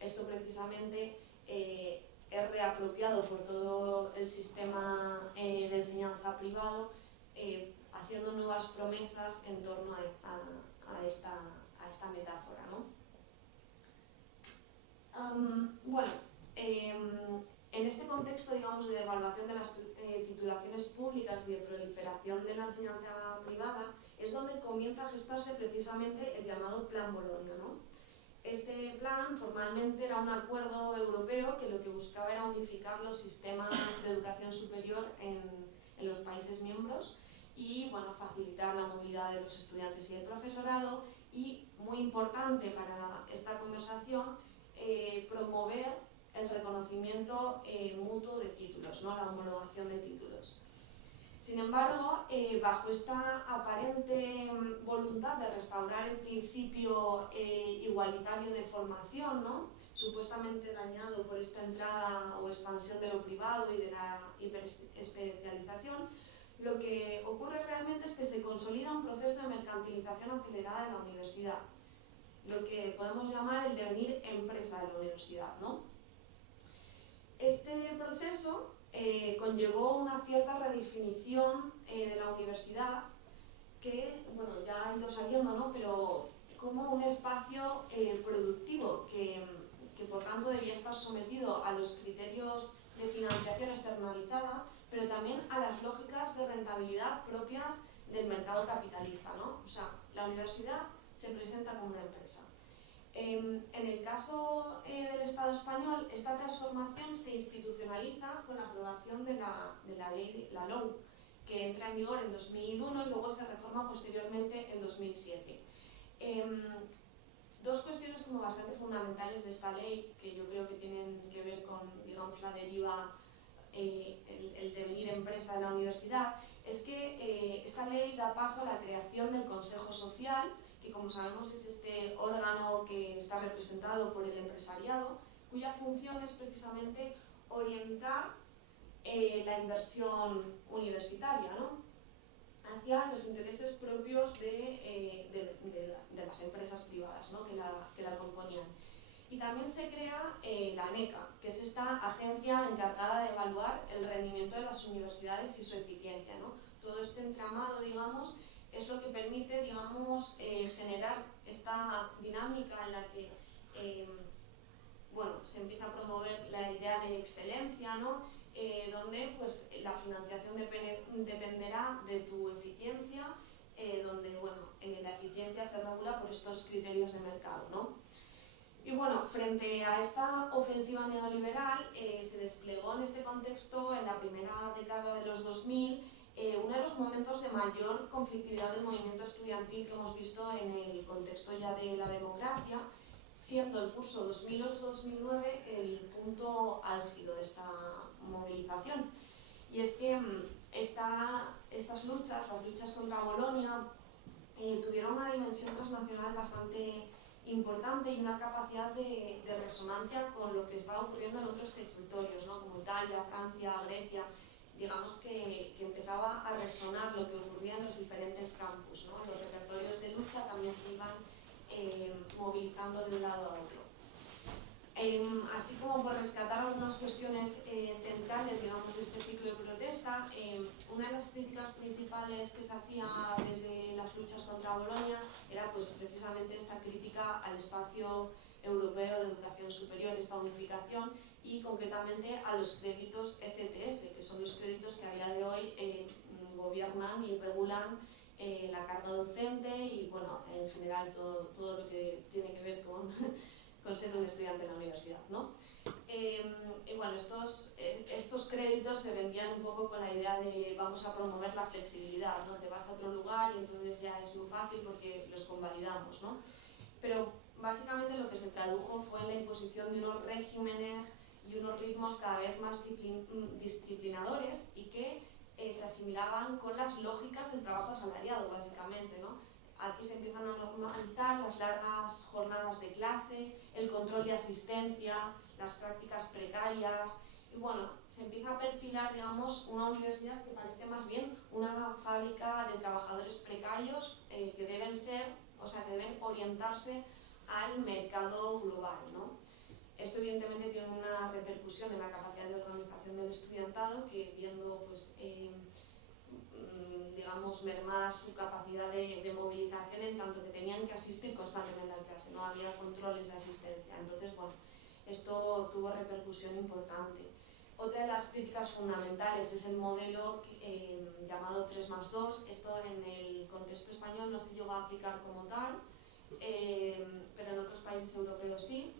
Esto precisamente es reapropiado por todo el sistema de enseñanza privado, haciendo nuevas promesas en torno a esta metáfora, ¿no? Bueno, en este contexto, digamos, de devaluación de las titulaciones públicas y de proliferación de la enseñanza privada, es donde comienza a gestarse precisamente el llamado Plan Bolonia, ¿no? Este plan formalmente era un acuerdo europeo que lo que buscaba era unificar los sistemas de educación superior en los países miembros y, bueno, facilitar la movilidad de los estudiantes y el profesorado y, muy importante para esta conversación, promover el reconocimiento mutuo de títulos, ¿no? La homologación de títulos. Sin embargo, bajo esta aparente voluntad de restaurar el principio igualitario de formación, ¿no? Supuestamente dañado por esta entrada o expansión de lo privado y de la hiperespecialización, lo que ocurre realmente es que se consolida un proceso de mercantilización acelerada de la universidad, lo que podemos llamar el devenir empresa de la universidad, ¿no? Este proceso conllevó una cierta redefinición de la universidad que, bueno, ya ha ido saliendo, ¿no? Pero como un espacio productivo que por tanto debía estar sometido a los criterios de financiación externalizada, pero también a las lógicas de rentabilidad propias del mercado capitalista, ¿no? O sea, la universidad se presenta como una empresa. En el caso del Estado español, esta transformación se institucionaliza con la aprobación de la ley, la LOU, que entra en vigor en 2001 y luego se reforma posteriormente en 2007. Dos cuestiones como bastante fundamentales de esta ley, que yo creo que tienen que ver con, digamos, la deriva, el devenir empresa de la universidad, es que esta ley da paso a la creación del Consejo Social, que como sabemos es este órgano que está representado por el empresariado, cuya función es precisamente orientar la inversión universitaria, ¿no? Hacia los intereses propios de las empresas privadas, ¿no? que la componían. Y también se crea la ANECA, que es esta agencia encargada de evaluar el rendimiento de las universidades y su eficiencia, ¿no? Todo este entramado, digamos, es lo que permite, digamos, generar esta dinámica en la que bueno, se empieza a promover la idea de excelencia, ¿no? Donde pues, la financiación dependerá de tu eficiencia, donde bueno, la eficiencia se regula por estos criterios de mercado, ¿no? Y bueno, frente a esta ofensiva neoliberal, se desplegó en este contexto, en la primera década de los 2000, uno de los momentos de mayor conflictividad del movimiento estudiantil que hemos visto en el contexto ya de la democracia, siendo el curso 2008-2009 el punto álgido de esta movilización. Y es que estas luchas, las luchas contra Bolonia, tuvieron una dimensión transnacional bastante importante y una capacidad de resonancia con lo que estaba ocurriendo en otros territorios, ¿no? Como Italia, Francia, Grecia. Digamos que empezaba a resonar lo que ocurría en los diferentes campus, ¿no? Los repertorios de lucha también se iban movilizando de un lado a otro. Así como por rescatar algunas cuestiones centrales, digamos, de este ciclo de protesta, una de las críticas principales que se hacía desde las luchas contra Bolonia era pues, precisamente esta crítica al espacio europeo de educación superior, esta unificación, y concretamente a los créditos ECTS, que son los créditos que a día de hoy gobiernan y regulan la carga docente y, bueno, en general todo lo que tiene que ver con, con ser un estudiante en la universidad, ¿no? Y bueno, estos créditos se vendían un poco con la idea de vamos a promover la flexibilidad, ¿no? Te vas a otro lugar y entonces ya es muy fácil porque los convalidamos, ¿no? Pero básicamente lo que se tradujo fue en la imposición de unos regímenes y unos ritmos cada vez más disciplinadores y que se asimilaban con las lógicas del trabajo asalariado, básicamente, ¿no? Aquí se empiezan a normalizar las largas jornadas de clase, el control de asistencia, las prácticas precarias, y bueno, se empieza a perfilar, digamos, una universidad que parece más bien una fábrica de trabajadores precarios que deben ser, o sea, que deben orientarse al mercado global, ¿no? Esto evidentemente tiene una repercusión en la capacidad de organización del estudiantado, que viendo, pues, digamos, mermada su capacidad de movilización, en tanto que tenían que asistir constantemente a clase, no había controles de asistencia. Entonces, bueno, esto tuvo repercusión importante. Otra de las críticas fundamentales es el modelo llamado 3+2. Esto en el contexto español no se llegó a aplicar como tal, pero en otros países europeos sí.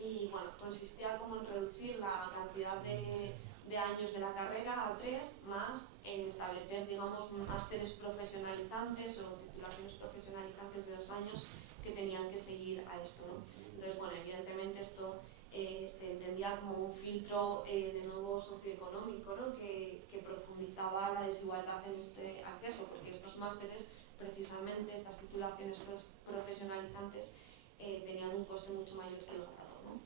Y bueno, consistía como en reducir la cantidad de años de la carrera a 3, más en establecer, digamos, másteres profesionalizantes o titulaciones profesionalizantes de 2 años que tenían que seguir a esto, ¿no? Entonces, bueno, evidentemente esto se entendía como un filtro de nuevo socioeconómico, ¿no? que profundizaba la desigualdad en este acceso, porque estos másteres, precisamente estas titulaciones profesionalizantes, tenían un coste mucho mayor que el grado, ¿no?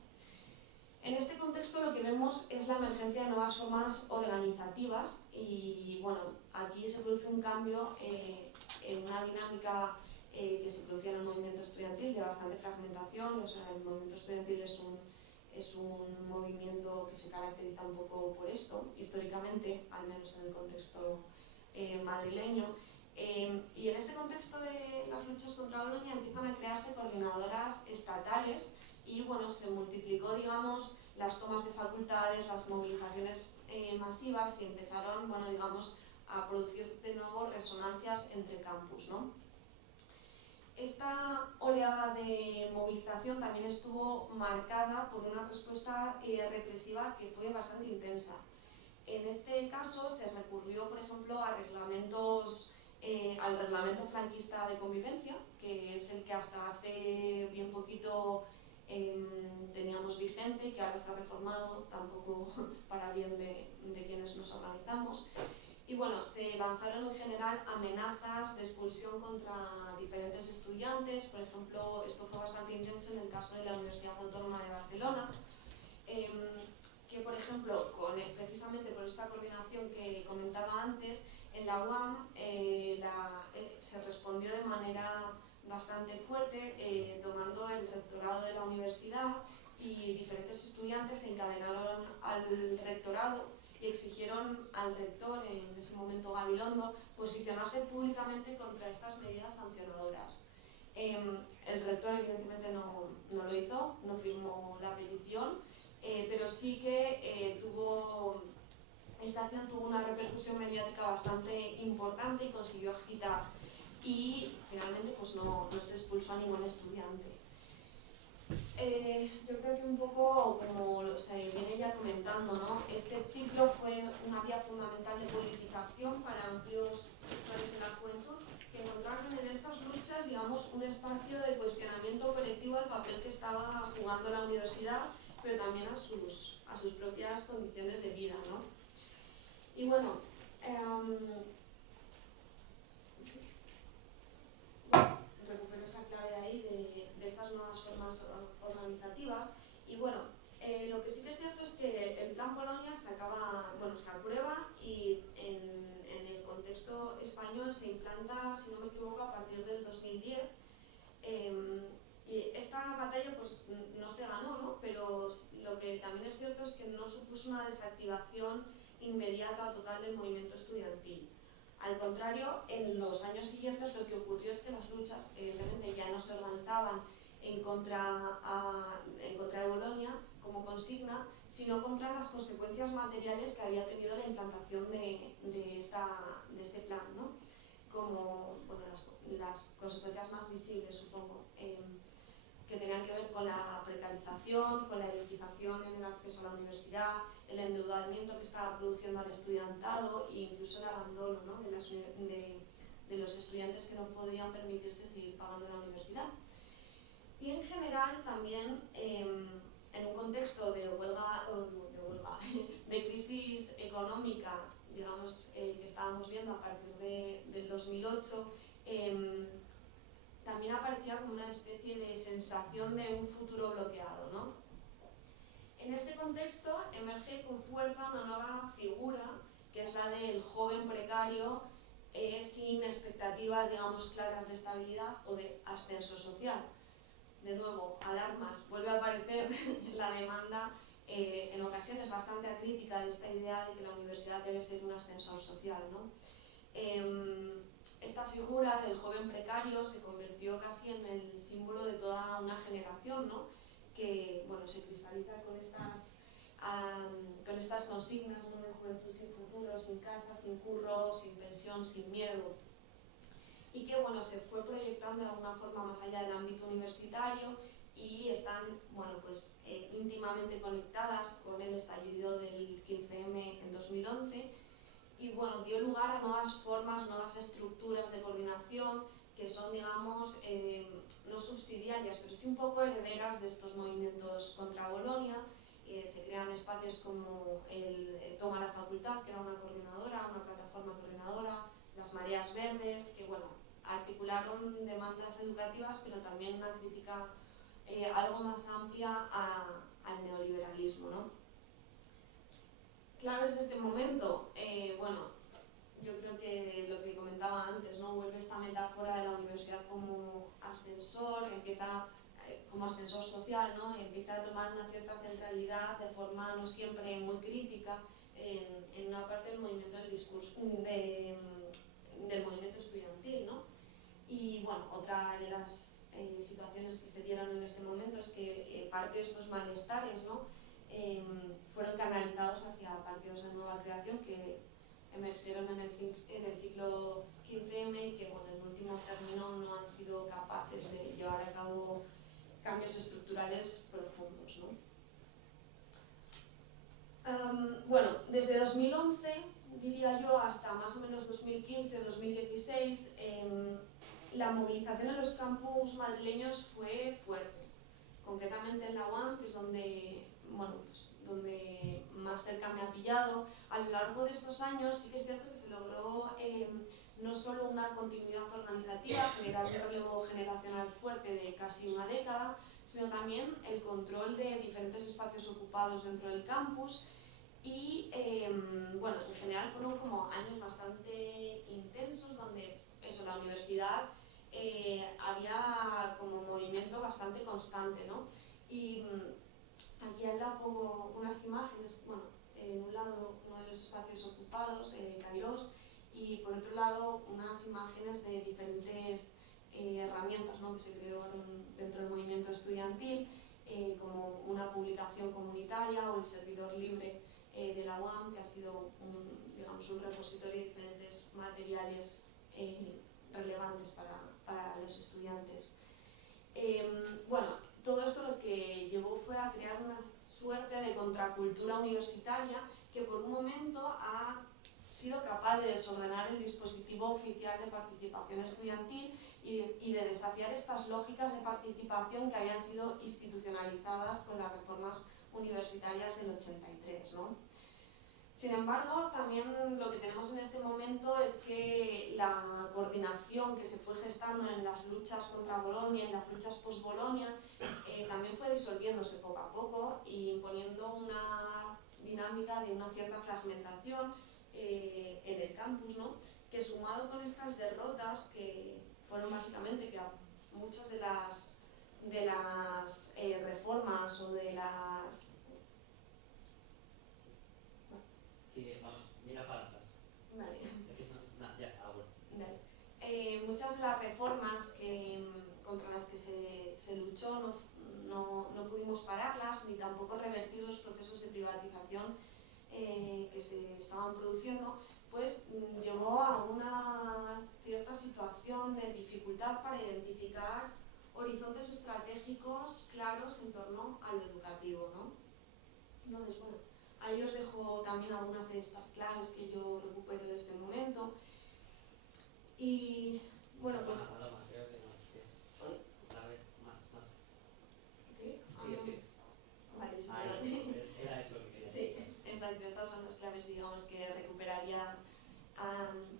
En este contexto lo que vemos es la emergencia de nuevas formas organizativas y, bueno, aquí se produce un cambio en una dinámica que se producía en el movimiento estudiantil de bastante fragmentación. O sea, el movimiento estudiantil es un movimiento que se caracteriza un poco por esto, históricamente, al menos en el contexto madrileño. Y en este contexto de las luchas contra Bolonia empiezan a crearse coordinadoras estatales y, bueno, se multiplicó, digamos, las tomas de facultades, las movilizaciones masivas y empezaron, bueno, digamos, a producir de nuevo resonancias entre campus, ¿no? Esta oleada de movilización también estuvo marcada por una respuesta represiva que fue bastante intensa. En este caso se recurrió, por ejemplo, a reglamentos, al reglamento franquista de convivencia, que es el que hasta hace bien poquito teníamos vigente, que ahora se ha reformado, tampoco para bien de quienes nos organizamos. Y bueno, se lanzaron en general amenazas de expulsión contra diferentes estudiantes. Por ejemplo, esto fue bastante intenso en el caso de la Universidad Autónoma de Barcelona, que, por ejemplo, precisamente por esta coordinación que comentaba antes, en la UAM se respondió de manera bastante fuerte, tomando el rectorado de la universidad, y diferentes estudiantes se encadenaron al rectorado y exigieron al rector, en ese momento Gabilondo, posicionarse públicamente contra estas medidas sancionadoras. El rector evidentemente no lo hizo, no firmó la petición, pero sí que esta acción tuvo una repercusión mediática bastante importante y consiguió agitar, y finalmente pues no se expulsó a ningún estudiante. Yo creo que un poco, como se viene ya comentando, ¿no? Este ciclo fue una vía fundamental de politización para amplios sectores de la juventud, que encontraron en estas luchas, digamos, un espacio de cuestionamiento colectivo al papel que estaba jugando la universidad, pero también a sus propias condiciones de vida, ¿no? Y bueno, recupero esa clave ahí de estas nuevas formas organizativas. Y bueno, lo que sí que es cierto es que el Plan Bolonia se aprueba y en el contexto español se implanta, si no me equivoco, a partir del 2010. Y esta batalla pues no se ganó, ¿no? Pero lo que también es cierto es que no supuso una desactivación inmediata o total del movimiento estudiantil. Al contrario, en los años siguientes lo que ocurrió es que las luchas evidentemente ya no se organizaban en contra de Bolonia como consigna, sino contra las consecuencias materiales que había tenido la implantación de este plan, ¿no? como bueno, las consecuencias más visibles, supongo, que tenían que ver con la precarización, con la elitización en el acceso a la universidad, el endeudamiento que estaba produciendo al estudiantado e incluso el abandono, ¿no?, de los estudiantes que no podían permitirse seguir pagando la universidad. Y en general también en un contexto de de crisis económica, digamos, que estábamos viendo a partir del 2008, también aparecía como una especie de sensación de un futuro bloqueado, ¿no? En este contexto emerge con fuerza una nueva figura, que es la del joven precario sin expectativas, digamos, claras de estabilidad o de ascenso social. De nuevo, alarmas, vuelve a aparecer la demanda en ocasiones bastante acrítica de esta idea de que la universidad debe ser un ascensor social, ¿no? Esta figura del joven precario se convirtió casi en el símbolo de toda una generación, ¿no?, que bueno, se cristaliza con estas consignas, ¿no?, de juventud sin futuro, sin casa, sin curro, sin pensión, sin miedo, y que bueno, se fue proyectando de alguna forma más allá del ámbito universitario y están bueno, pues, íntimamente conectadas con el estallido del 15M en 2011 y bueno, dio lugar a nuevas formas, nuevas estructuras de coordinación que son, digamos, no subsidiarias, pero sí un poco herederas de estos movimientos contra Bolonia. Se crean espacios como el Toma la Facultad, que era una coordinadora, una plataforma coordinadora, las Mareas Verdes, que bueno, articularon demandas educativas, pero también una crítica algo más amplia al neoliberalismo, ¿no? Claves de este momento, bueno, yo creo que lo que comentaba antes, ¿no?, vuelve esta metáfora de la universidad como ascensor, empieza como ascensor social, ¿no?, empieza a tomar una cierta centralidad de forma no siempre muy crítica en una parte del movimiento del discurso, del movimiento estudiantil, ¿no? Y bueno, otra de las situaciones que se dieron en este momento es que parte de estos malestares, ¿no?, fueron canalizados hacia partidos de nueva creación que emergieron en el ciclo 15M y que bueno, en último término no han sido capaces de llevar a cabo cambios estructurales profundos, ¿no? Bueno, desde 2011, diría yo, hasta más o menos 2015-2016, la movilización en los campus madrileños fue fuerte. Concretamente en la UAM, que es donde, bueno, pues, donde más cerca me ha pillado. A lo largo de estos años sí que es cierto que se logró no solo una continuidad organizativa, generar un relevo generacional fuerte de casi una década, sino también el control de diferentes espacios ocupados dentro del campus y, bueno, en general fueron como años bastante intensos donde eso, la universidad había como movimiento bastante constante, ¿no? Y aquí al lado pongo unas imágenes, bueno, en un lado uno de los espacios ocupados, Kairos, y por otro lado unas imágenes de diferentes herramientas, ¿no?, que se crearon dentro del movimiento estudiantil, como una publicación comunitaria o el servidor libre de la UAM, que ha sido digamos, un repositorio de diferentes materiales relevantes para los estudiantes. Bueno, todo esto lo que llevó fue a crear una suerte de contracultura universitaria que por un momento ha sido capaz de desordenar el dispositivo oficial de participación estudiantil y de desafiar estas lógicas de participación que habían sido institucionalizadas con las reformas universitarias del 83, ¿no? Sin embargo, también lo que tenemos en este momento es que la coordinación que se fue gestando en las luchas contra Bolonia, en las luchas post-Bolonia, también fue disolviéndose poco a poco y imponiendo una dinámica de una cierta fragmentación en el campus, ¿no?, que sumado con estas derrotas que fueron básicamente que muchas de las reformas o de las... Sí, vamos, mira para atrás. Vale. Ya está, bueno. Vale. Muchas de las reformas contra las que se luchó no pudimos pararlas, ni tampoco revertir los procesos de privatización que se estaban produciendo, pues llevó a una cierta situación de dificultad para identificar horizontes estratégicos claros en torno a lo educativo, ¿no? Entonces, bueno, ahí os dejo también algunas de estas claves que yo recupero de este momento. Y, bueno, pues... Vale, sí, era eso lo que quería. sí, exacto, estas son las claves, digamos, que recuperaría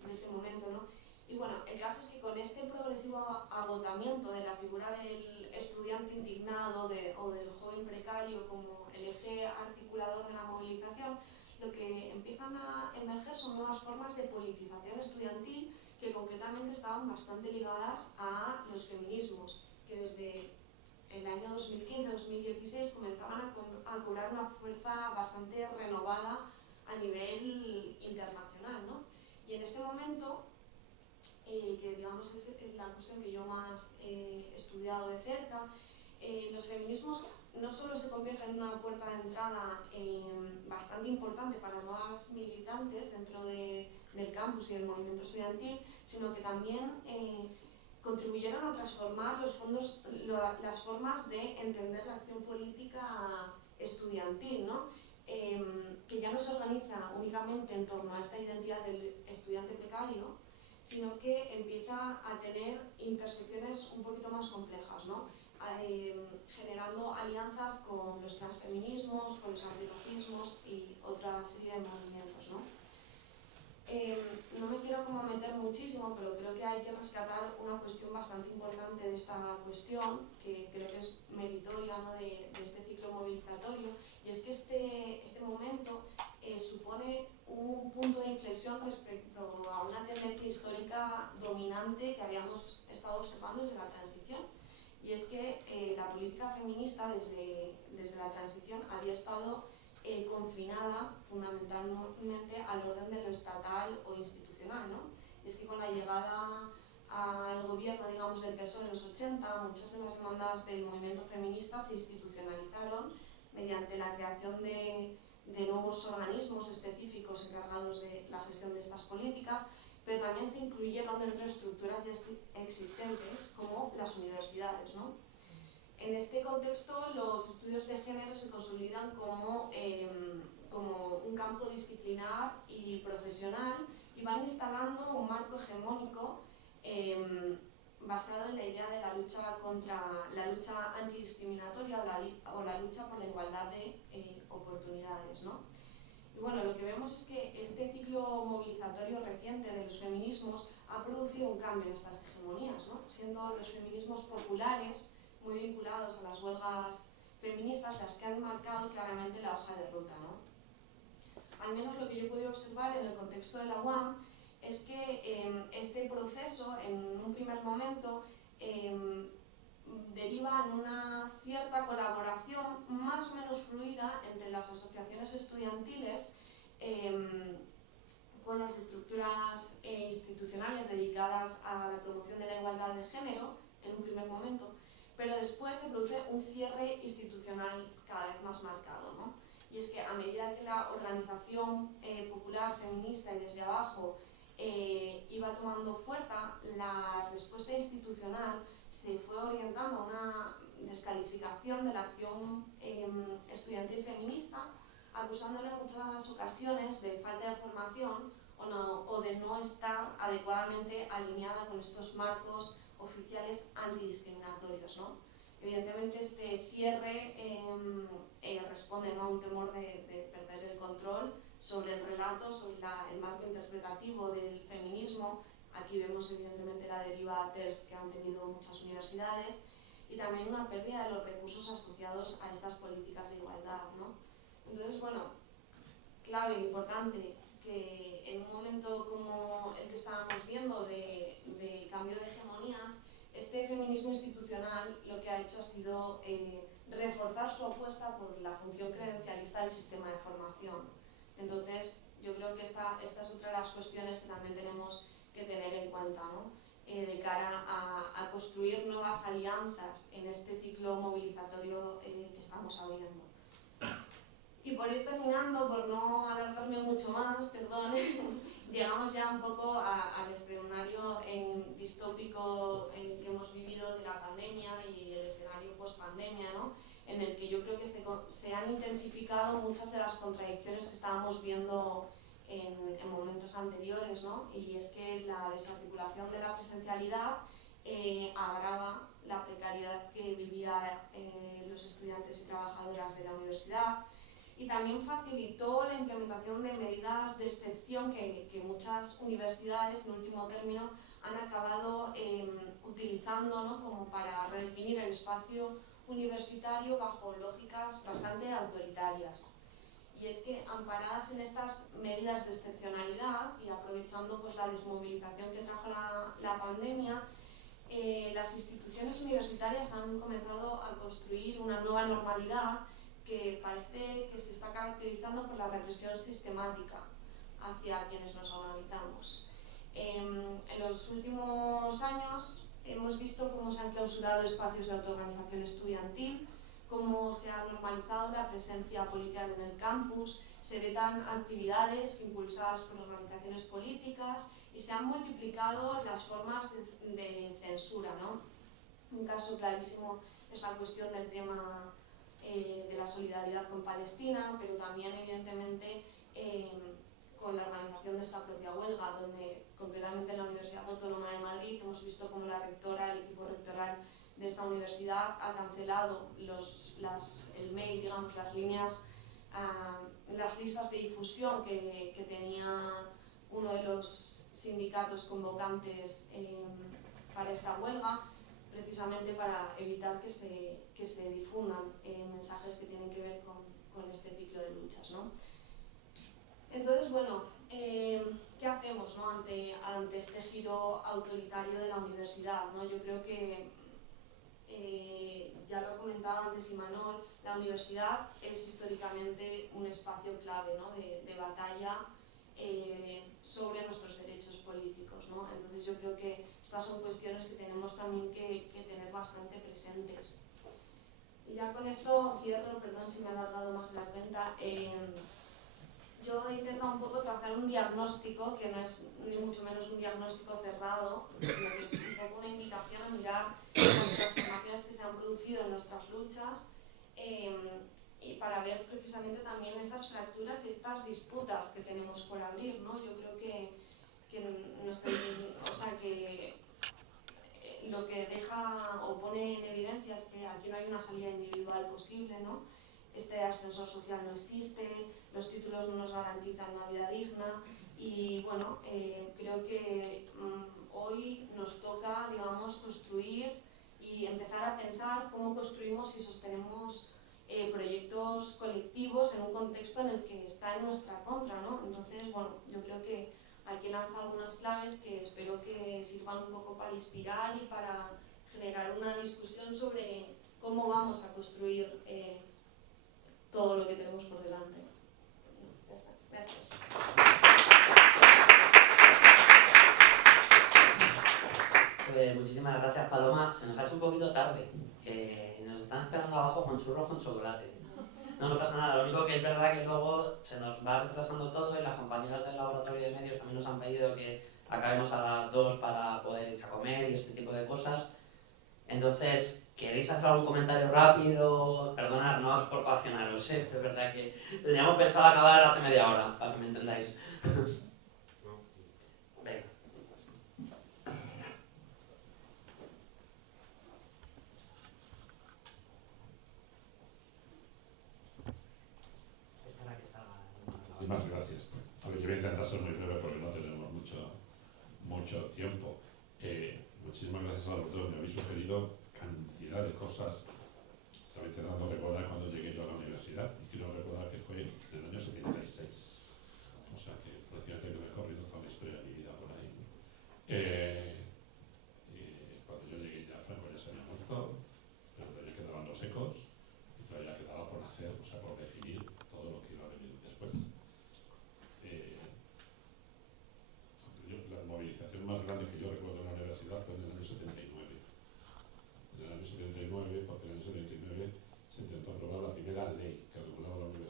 en este momento, ¿no? Y bueno, el caso es que con este progresivo agotamiento de la figura del estudiante indignado o del joven precario como el eje articulador de la movilización, lo que empiezan a emerger son nuevas formas de politización estudiantil que concretamente estaban bastante ligadas a los feminismos, que desde el año 2015-2016 comenzaban a cobrar una fuerza bastante renovada a nivel internacional, ¿no? Y en este momento, que digamos es la cuestión que yo más he estudiado de cerca, los feminismos no solo se convierten en una puerta de entrada bastante importante para nuevas militantes dentro del campus y el movimiento estudiantil, sino que también contribuyeron a transformar las formas de entender la acción política estudiantil, ¿no? Que ya no se organiza únicamente en torno a esta identidad del estudiante precario, sino que empieza a tener intersecciones un poquito más complejas, ¿no? Generando alianzas con los transfeminismos, con los antirracismos y otra serie de movimientos, ¿no? No me quiero como meter muchísimo, pero creo que hay que rescatar una cuestión bastante importante de esta cuestión, que creo que es meritoria, ¿no?, de este ciclo movilizatorio, y es que este momento supone un punto de inflexión respecto a una tendencia histórica dominante que habíamos estado observando desde la transición. Y es que la política feminista desde la transición había estado confinada fundamentalmente al orden de lo estatal o institucional, ¿no? Y es que con la llegada al gobierno, digamos, del PSOE en los 80, muchas de las demandas del movimiento feminista se institucionalizaron mediante la creación de nuevos organismos específicos encargados de la gestión de estas políticas, pero también se incluyeron dentro de estructuras ya existentes como las universidades, ¿no? En este contexto, los estudios de género se consolidan como un campo disciplinar y profesional y van instalando un marco hegemónico basado en la idea de la lucha contra la lucha antidiscriminatoria o la lucha por la igualdad de oportunidades, ¿no? Y bueno, lo que vemos es que este ciclo movilizatorio reciente de los feminismos ha producido un cambio en estas hegemonías, ¿no? Siendo los feminismos populares muy vinculados a las huelgas feministas las que han marcado claramente la hoja de ruta, ¿no? Al menos lo que yo he podido observar en el contexto de la UAM es que este proceso, en un primer momento, deriva en una cierta colaboración más o menos fluida entre las asociaciones estudiantiles con las estructuras institucionales dedicadas a la promoción de la igualdad de género, en un primer momento, pero después se produce un cierre institucional cada vez más marcado, ¿no? Y es que a medida que la organización popular feminista y desde abajo iba tomando fuerza, la respuesta institucional se fue orientando a una descalificación de la acción estudiantil feminista, acusándole en muchas ocasiones de falta de formación o de no estar adecuadamente alineada con estos marcos oficiales antidiscriminatorios, ¿no? Evidentemente este cierre responde, ¿no?, a un temor de perder el control sobre el relato, sobre el marco interpretativo del feminismo. Aquí vemos evidentemente la deriva TERF que han tenido muchas universidades y también una pérdida de los recursos asociados a estas políticas de igualdad, ¿no? Entonces, bueno, clave, importante, que en un momento como el que estábamos viendo de cambio de hegemonías, este feminismo institucional lo que ha hecho ha sido reforzar su apuesta por la función credencialista del sistema de formación. Entonces, yo creo que esta es otra de las cuestiones que también tenemos que tener en cuenta, ¿no? De cara a construir nuevas alianzas en este ciclo movilizatorio que estamos abriendo. Y por ir terminando, por no alargarme mucho más, perdón, llegamos ya un poco al escenario distópico en que hemos vivido de la pandemia y el escenario post-pandemia, ¿no? En el que yo creo que se han intensificado muchas de las contradicciones que estábamos viendo en momentos anteriores, ¿no? Y es que la desarticulación de la presencialidad agrava la precariedad que vivían los estudiantes y trabajadoras de la universidad, y también facilitó la implementación de medidas de excepción que muchas universidades, en último término, han acabado utilizando, ¿no? Como para redefinir el espacio universitario bajo lógicas bastante autoritarias. Y es que, amparadas en estas medidas de excepcionalidad y aprovechando pues, la desmovilización que trajo la pandemia, las instituciones universitarias han comenzado a construir una nueva normalidad que parece que se está caracterizando por la represión sistemática hacia quienes nos organizamos. En los últimos años hemos visto cómo se han clausurado espacios de autoorganización estudiantil, cómo se ha normalizado la presencia policial en el campus, se vetan actividades impulsadas por organizaciones políticas y se han multiplicado las formas de censura, ¿no? Un caso clarísimo es la cuestión del tema de la solidaridad con Palestina, pero también evidentemente con la organización de esta propia huelga, donde concretamente en la Universidad Autónoma de Madrid hemos visto cómo la rectora, el equipo rectoral de esta universidad ha cancelado el mail, digamos, las líneas, las listas de difusión que tenía uno de los sindicatos convocantes para esta huelga, precisamente para evitar que se difundan mensajes que tienen que ver con este ciclo de luchas, ¿no? Entonces, bueno, ¿qué hacemos, ¿no? ante este giro autoritario de la universidad, ¿no? Yo creo que, ya lo comentaba antes Imanol, la universidad es históricamente un espacio clave, ¿no? de batalla sobre nuestros derechos políticos, ¿no? Entonces yo creo que estas son cuestiones que tenemos también que tener bastante presentes. Y ya con esto cierro, perdón si me he alargado más de la cuenta. Yo he intentado un poco trazar un diagnóstico que no es ni mucho menos un diagnóstico cerrado, sino que es un poco una invitación a mirar las transformaciones que se han producido en nuestras luchas y para ver precisamente también esas fracturas y estas disputas que tenemos por abrir, ¿no? Yo creo que no sé, o sea, que lo que deja o pone en evidencia es que aquí no hay una salida individual posible, ¿no? Este ascensor social no existe, los títulos no nos garantizan una vida digna y bueno, creo que hoy nos toca, digamos, construir y empezar a pensar cómo construimos y sostenemos proyectos colectivos en un contexto en el que está en nuestra contra, ¿no? Entonces, bueno, yo creo que aquí lanzo algunas claves que espero que sirvan un poco para inspirar y para generar una discusión sobre cómo vamos a construir todo lo que tenemos por delante. Ya está. Gracias. Muchísimas gracias, Paloma. Se nos ha hecho un poquito tarde. Nos están esperando abajo con churros con chocolate. No pasa nada, lo único que es verdad que luego se nos va retrasando todo y las compañeras del laboratorio de medios también nos han pedido que acabemos a las 2 para poder irse a comer y este tipo de cosas. Entonces, ¿queréis hacer algún comentario rápido? Perdonad, no es por coaccionaros, es verdad que teníamos pensado acabar hace media hora, para que me entendáis. Venga. Muchísimas gracias. A ver, yo voy a intentar ser muy breve porque no tenemos mucho tiempo. Muchísimas gracias a vosotros, me habéis sugerido cantidad de cosas. Estaba intentando recordar cuando llegué yo a la universidad y quiero recordar que fue en el año 76. O sea que prácticamente que he recorrido toda la historia de mi vida por ahí. Cuando yo llegué ya Franco ya se había muerto, pero todavía quedaban los ecos y todavía quedaba por hacer, o sea, por definir todo lo que iba a venir después. La movilización más grande que yo recuerdo en la universidad fue en el año 79. En el año 79, porque en el año 79 se intentó aprobar la primera ley que regulaba la universidad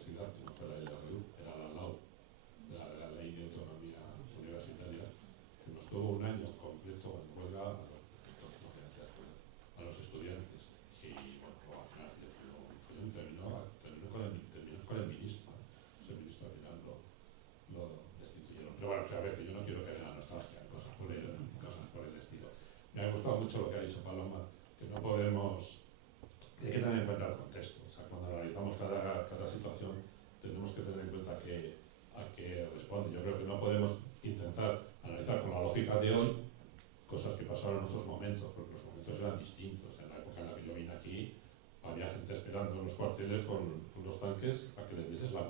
podemos, hay que tener en cuenta el contexto. O sea, cuando analizamos cada situación tenemos que tener en cuenta a qué responde. Yo creo que no podemos intentar analizar con la lógica de hoy cosas que pasaron en otros momentos, porque los momentos eran distintos. En la época en la que yo vine aquí había gente esperando en los cuarteles con los tanques para que les dieses la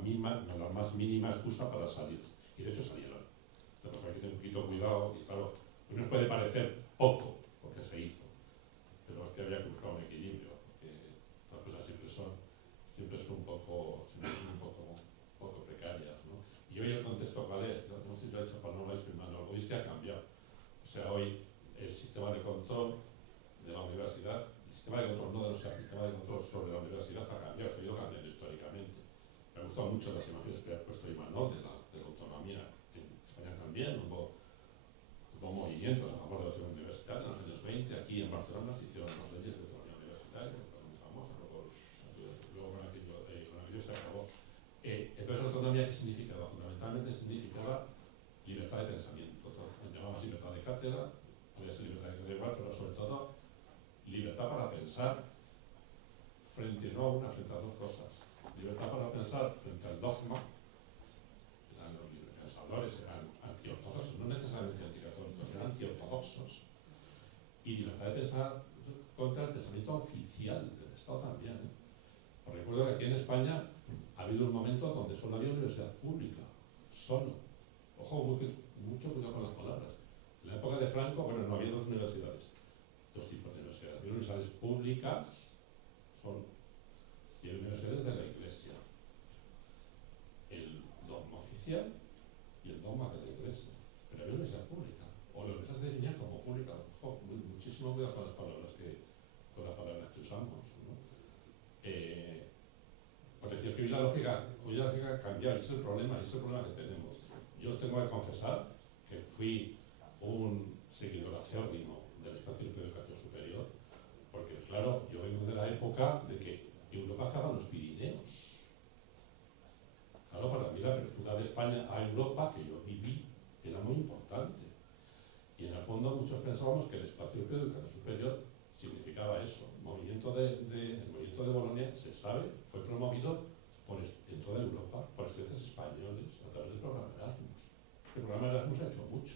más mínima excusa para salir. Y de hecho salieron. Entonces hay que tener un poquito cuidado y claro, pues nos puede parecer poco, porque se hizo, pero es que había que buscar un equilibrio, porque las cosas siempre son un poco precarias, ¿no? Y hoy el contexto cuál es, no sé si lo ha hecho Paloma y su hermano, hoy es que ha cambiado. O sea, hoy el sistema de control de la universidad, el sistema de control, no de los el sistema de control sobre la universidad ha cambiado, ha ido cambiando históricamente. Me han gustado mucho las imágenes que ha puesto Imanol de la autonomía. En España también hubo movimientos a favor de la autonomía universitaria en los años 20, aquí en Barcelona se hicieron las leyes de autonomía universitaria, que fueron muy famosas, luego con aquello se acabó. Entonces, la autonomía, ¿qué significaba? Fundamentalmente significaba libertad de pensamiento. Llamamos libertad de cátedra, podía ser libertad de cátedra, pero sobre todo libertad para pensar frente a dos cosas. Libertad para pensar frente al dogma. Los librepensadores eran antiortodoxos, no necesariamente anticatólicos, eran antiortodoxos. Y libertad de pensar contra el pensamiento oficial del Estado también. Os recuerdo que aquí en España ha habido un momento donde solo había universidad pública, solo. Ojo, mucho cuidado con las palabras. En la época de Franco, bueno, no había dos universidades, dos tipos de universidades. Había universidades públicas, solo, y hay universidades de la Iglesia. El dogma oficial y el dogma de la Iglesia. Pero había universidad pública, o la universidad se definía como pública. Ojo, muchísimo cuidado con las palabras que usamos, ¿no? Por decir que hoy la lógica ha cambiado, ese es el problema que tenemos. Yo os tengo que confesar que fui un seguidor acérrimo del espacio de educación superior, porque claro, yo vengo de la época de que Europa acaba en los Pirineos. Claro, para mí la apertura de España a Europa, que yo viví, era muy importante. Y en el fondo muchos pensábamos que el espacio de educación superior significaba eso. El movimiento de Bolonia, se sabe, fue promovido en toda Europa por estudiantes españoles a través del programa Erasmus. El programa Erasmus ha hecho mucho.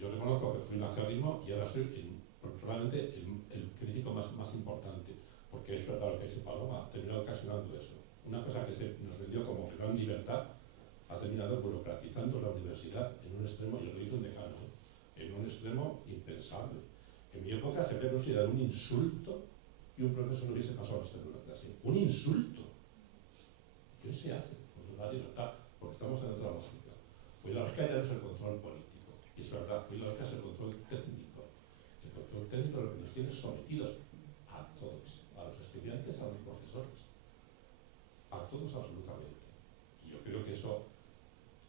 Yo reconozco que fui un acérrimo y ahora soy probablemente el crítico más importante, porque es verdad lo que dice Paloma, ha terminado ocasionando eso. Una cosa que nos vendió como gran libertad ha terminado burocratizando la universidad en un extremo, y lo dice un decano, en un extremo impensable. En mi época se había considerado un insulto y un profesor hubiese pasado a estar en una clase. ¡Un insulto! ¿Qué se hace? Pues nos da libertad, porque estamos en otra lógica. Hoy la lógica ya no es el control político, y es verdad, hoy la lógica es el control técnico. El control técnico lo que nos tiene sometidos a todos, a los estudiantes, a los profesores, a todos absolutamente. Y yo creo que eso,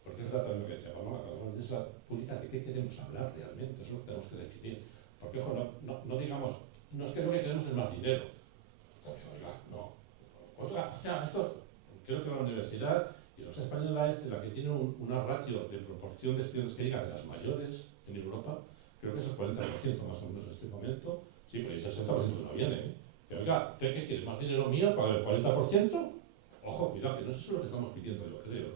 porque es también lo que decía Paloma, cuando hablamos de esa pública, ¿de qué queremos hablar realmente? Eso es lo que tenemos que definir. Porque, ojo, no digamos, no es que lo que queremos es más dinero. Oiga, no. Oiga, o sea, creo que la universidad y la Universidad Española es la que tiene una ratio de proporción de estudiantes que llegan de las mayores en Europa, creo que es el 40% más o menos en este momento. Sí, pero el 60% no viene, ¿eh? Pero, oiga, ¿usted qué quiere? ¿Más dinero mío para el 40%? Ojo, cuidado, que no es eso lo que estamos pidiendo, yo creo.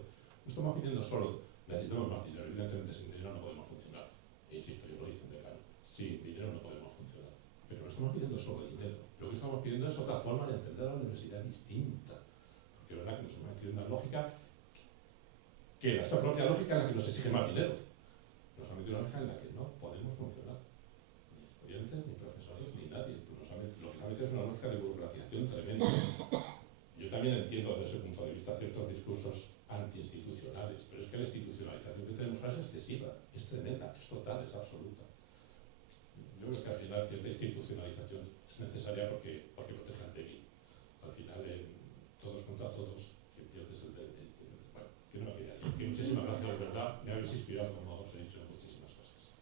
No estamos pidiendo solo, necesitamos más dinero. Evidentemente, sin dinero no podemos funcionar. E insisto, yo lo hice en decano. Sin dinero no podemos funcionar. Pero no estamos pidiendo solo dinero. Lo que estamos pidiendo es otra forma de entender la universidad distinta. Porque es verdad que nos hemos metido en una lógica que esa propia lógica es la que nos exige más dinero. Nos ha metido en una lógica en la que no podemos funcionar. Ni estudiantes, ni profesores, ni nadie. Pues lo que nos ha metido es una lógica de burocratización tremenda. Yo también entiendo desde ese punto de vista ciertos discursos antiinstitucionales, pero es que la institucionalización que tenemos ahora es excesiva, es tremenda, es total, es absoluta. Yo creo que al final cierta institucionalización es necesaria porque protege al débil. Al final, todos contra todos, que pierdes el débil. Bueno, que no me quedaría. Que muchísimas gracias, de verdad, me habéis inspirado, como os he dicho, en muchísimas cosas.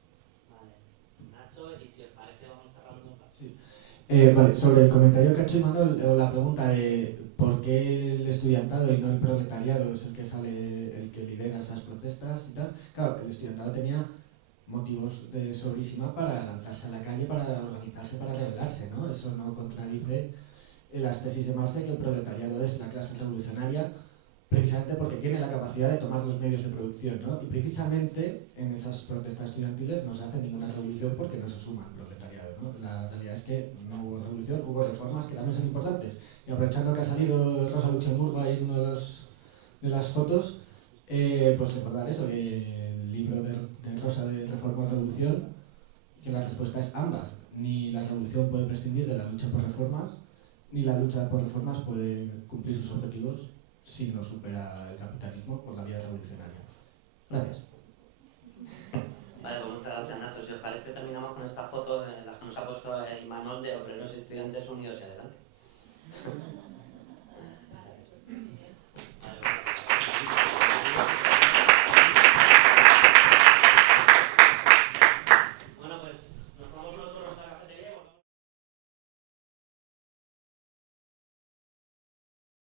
Vale. Nacho, y si os parece, vamos cerrando. Sí. Vale, sobre el comentario que ha hecho Imanol, o la pregunta de por qué el estudiantado y no el proletariado es el que lidera esas protestas y tal. Claro, el estudiantado tenía motivos de sobrísima para lanzarse a la calle, para organizarse, para rebelarse, ¿no? Eso no contradice las tesis de Marx de que el proletariado es la clase revolucionaria precisamente porque tiene la capacidad de tomar los medios de producción, ¿no? Y precisamente en esas protestas estudiantiles no se hace ninguna revolución porque no se suma al proletariado, ¿no? La realidad es que no hubo revolución, hubo reformas que también son importantes. Y aprovechando que ha salido Rosa Luxemburgo ahí en una de las fotos, pues recordar eso, que el libro de Rosa de Reforma o Revolución, que la respuesta es ambas. Ni la revolución puede prescindir de la lucha por reformas, ni la lucha por reformas puede cumplir sus objetivos si no supera el capitalismo por la vía revolucionaria. Gracias. Vale, pues muchas gracias, Nacho. Si os parece, terminamos con esta foto en la que nos ha puesto Imanol de Obreros y Estudiantes Unidos y Adelante.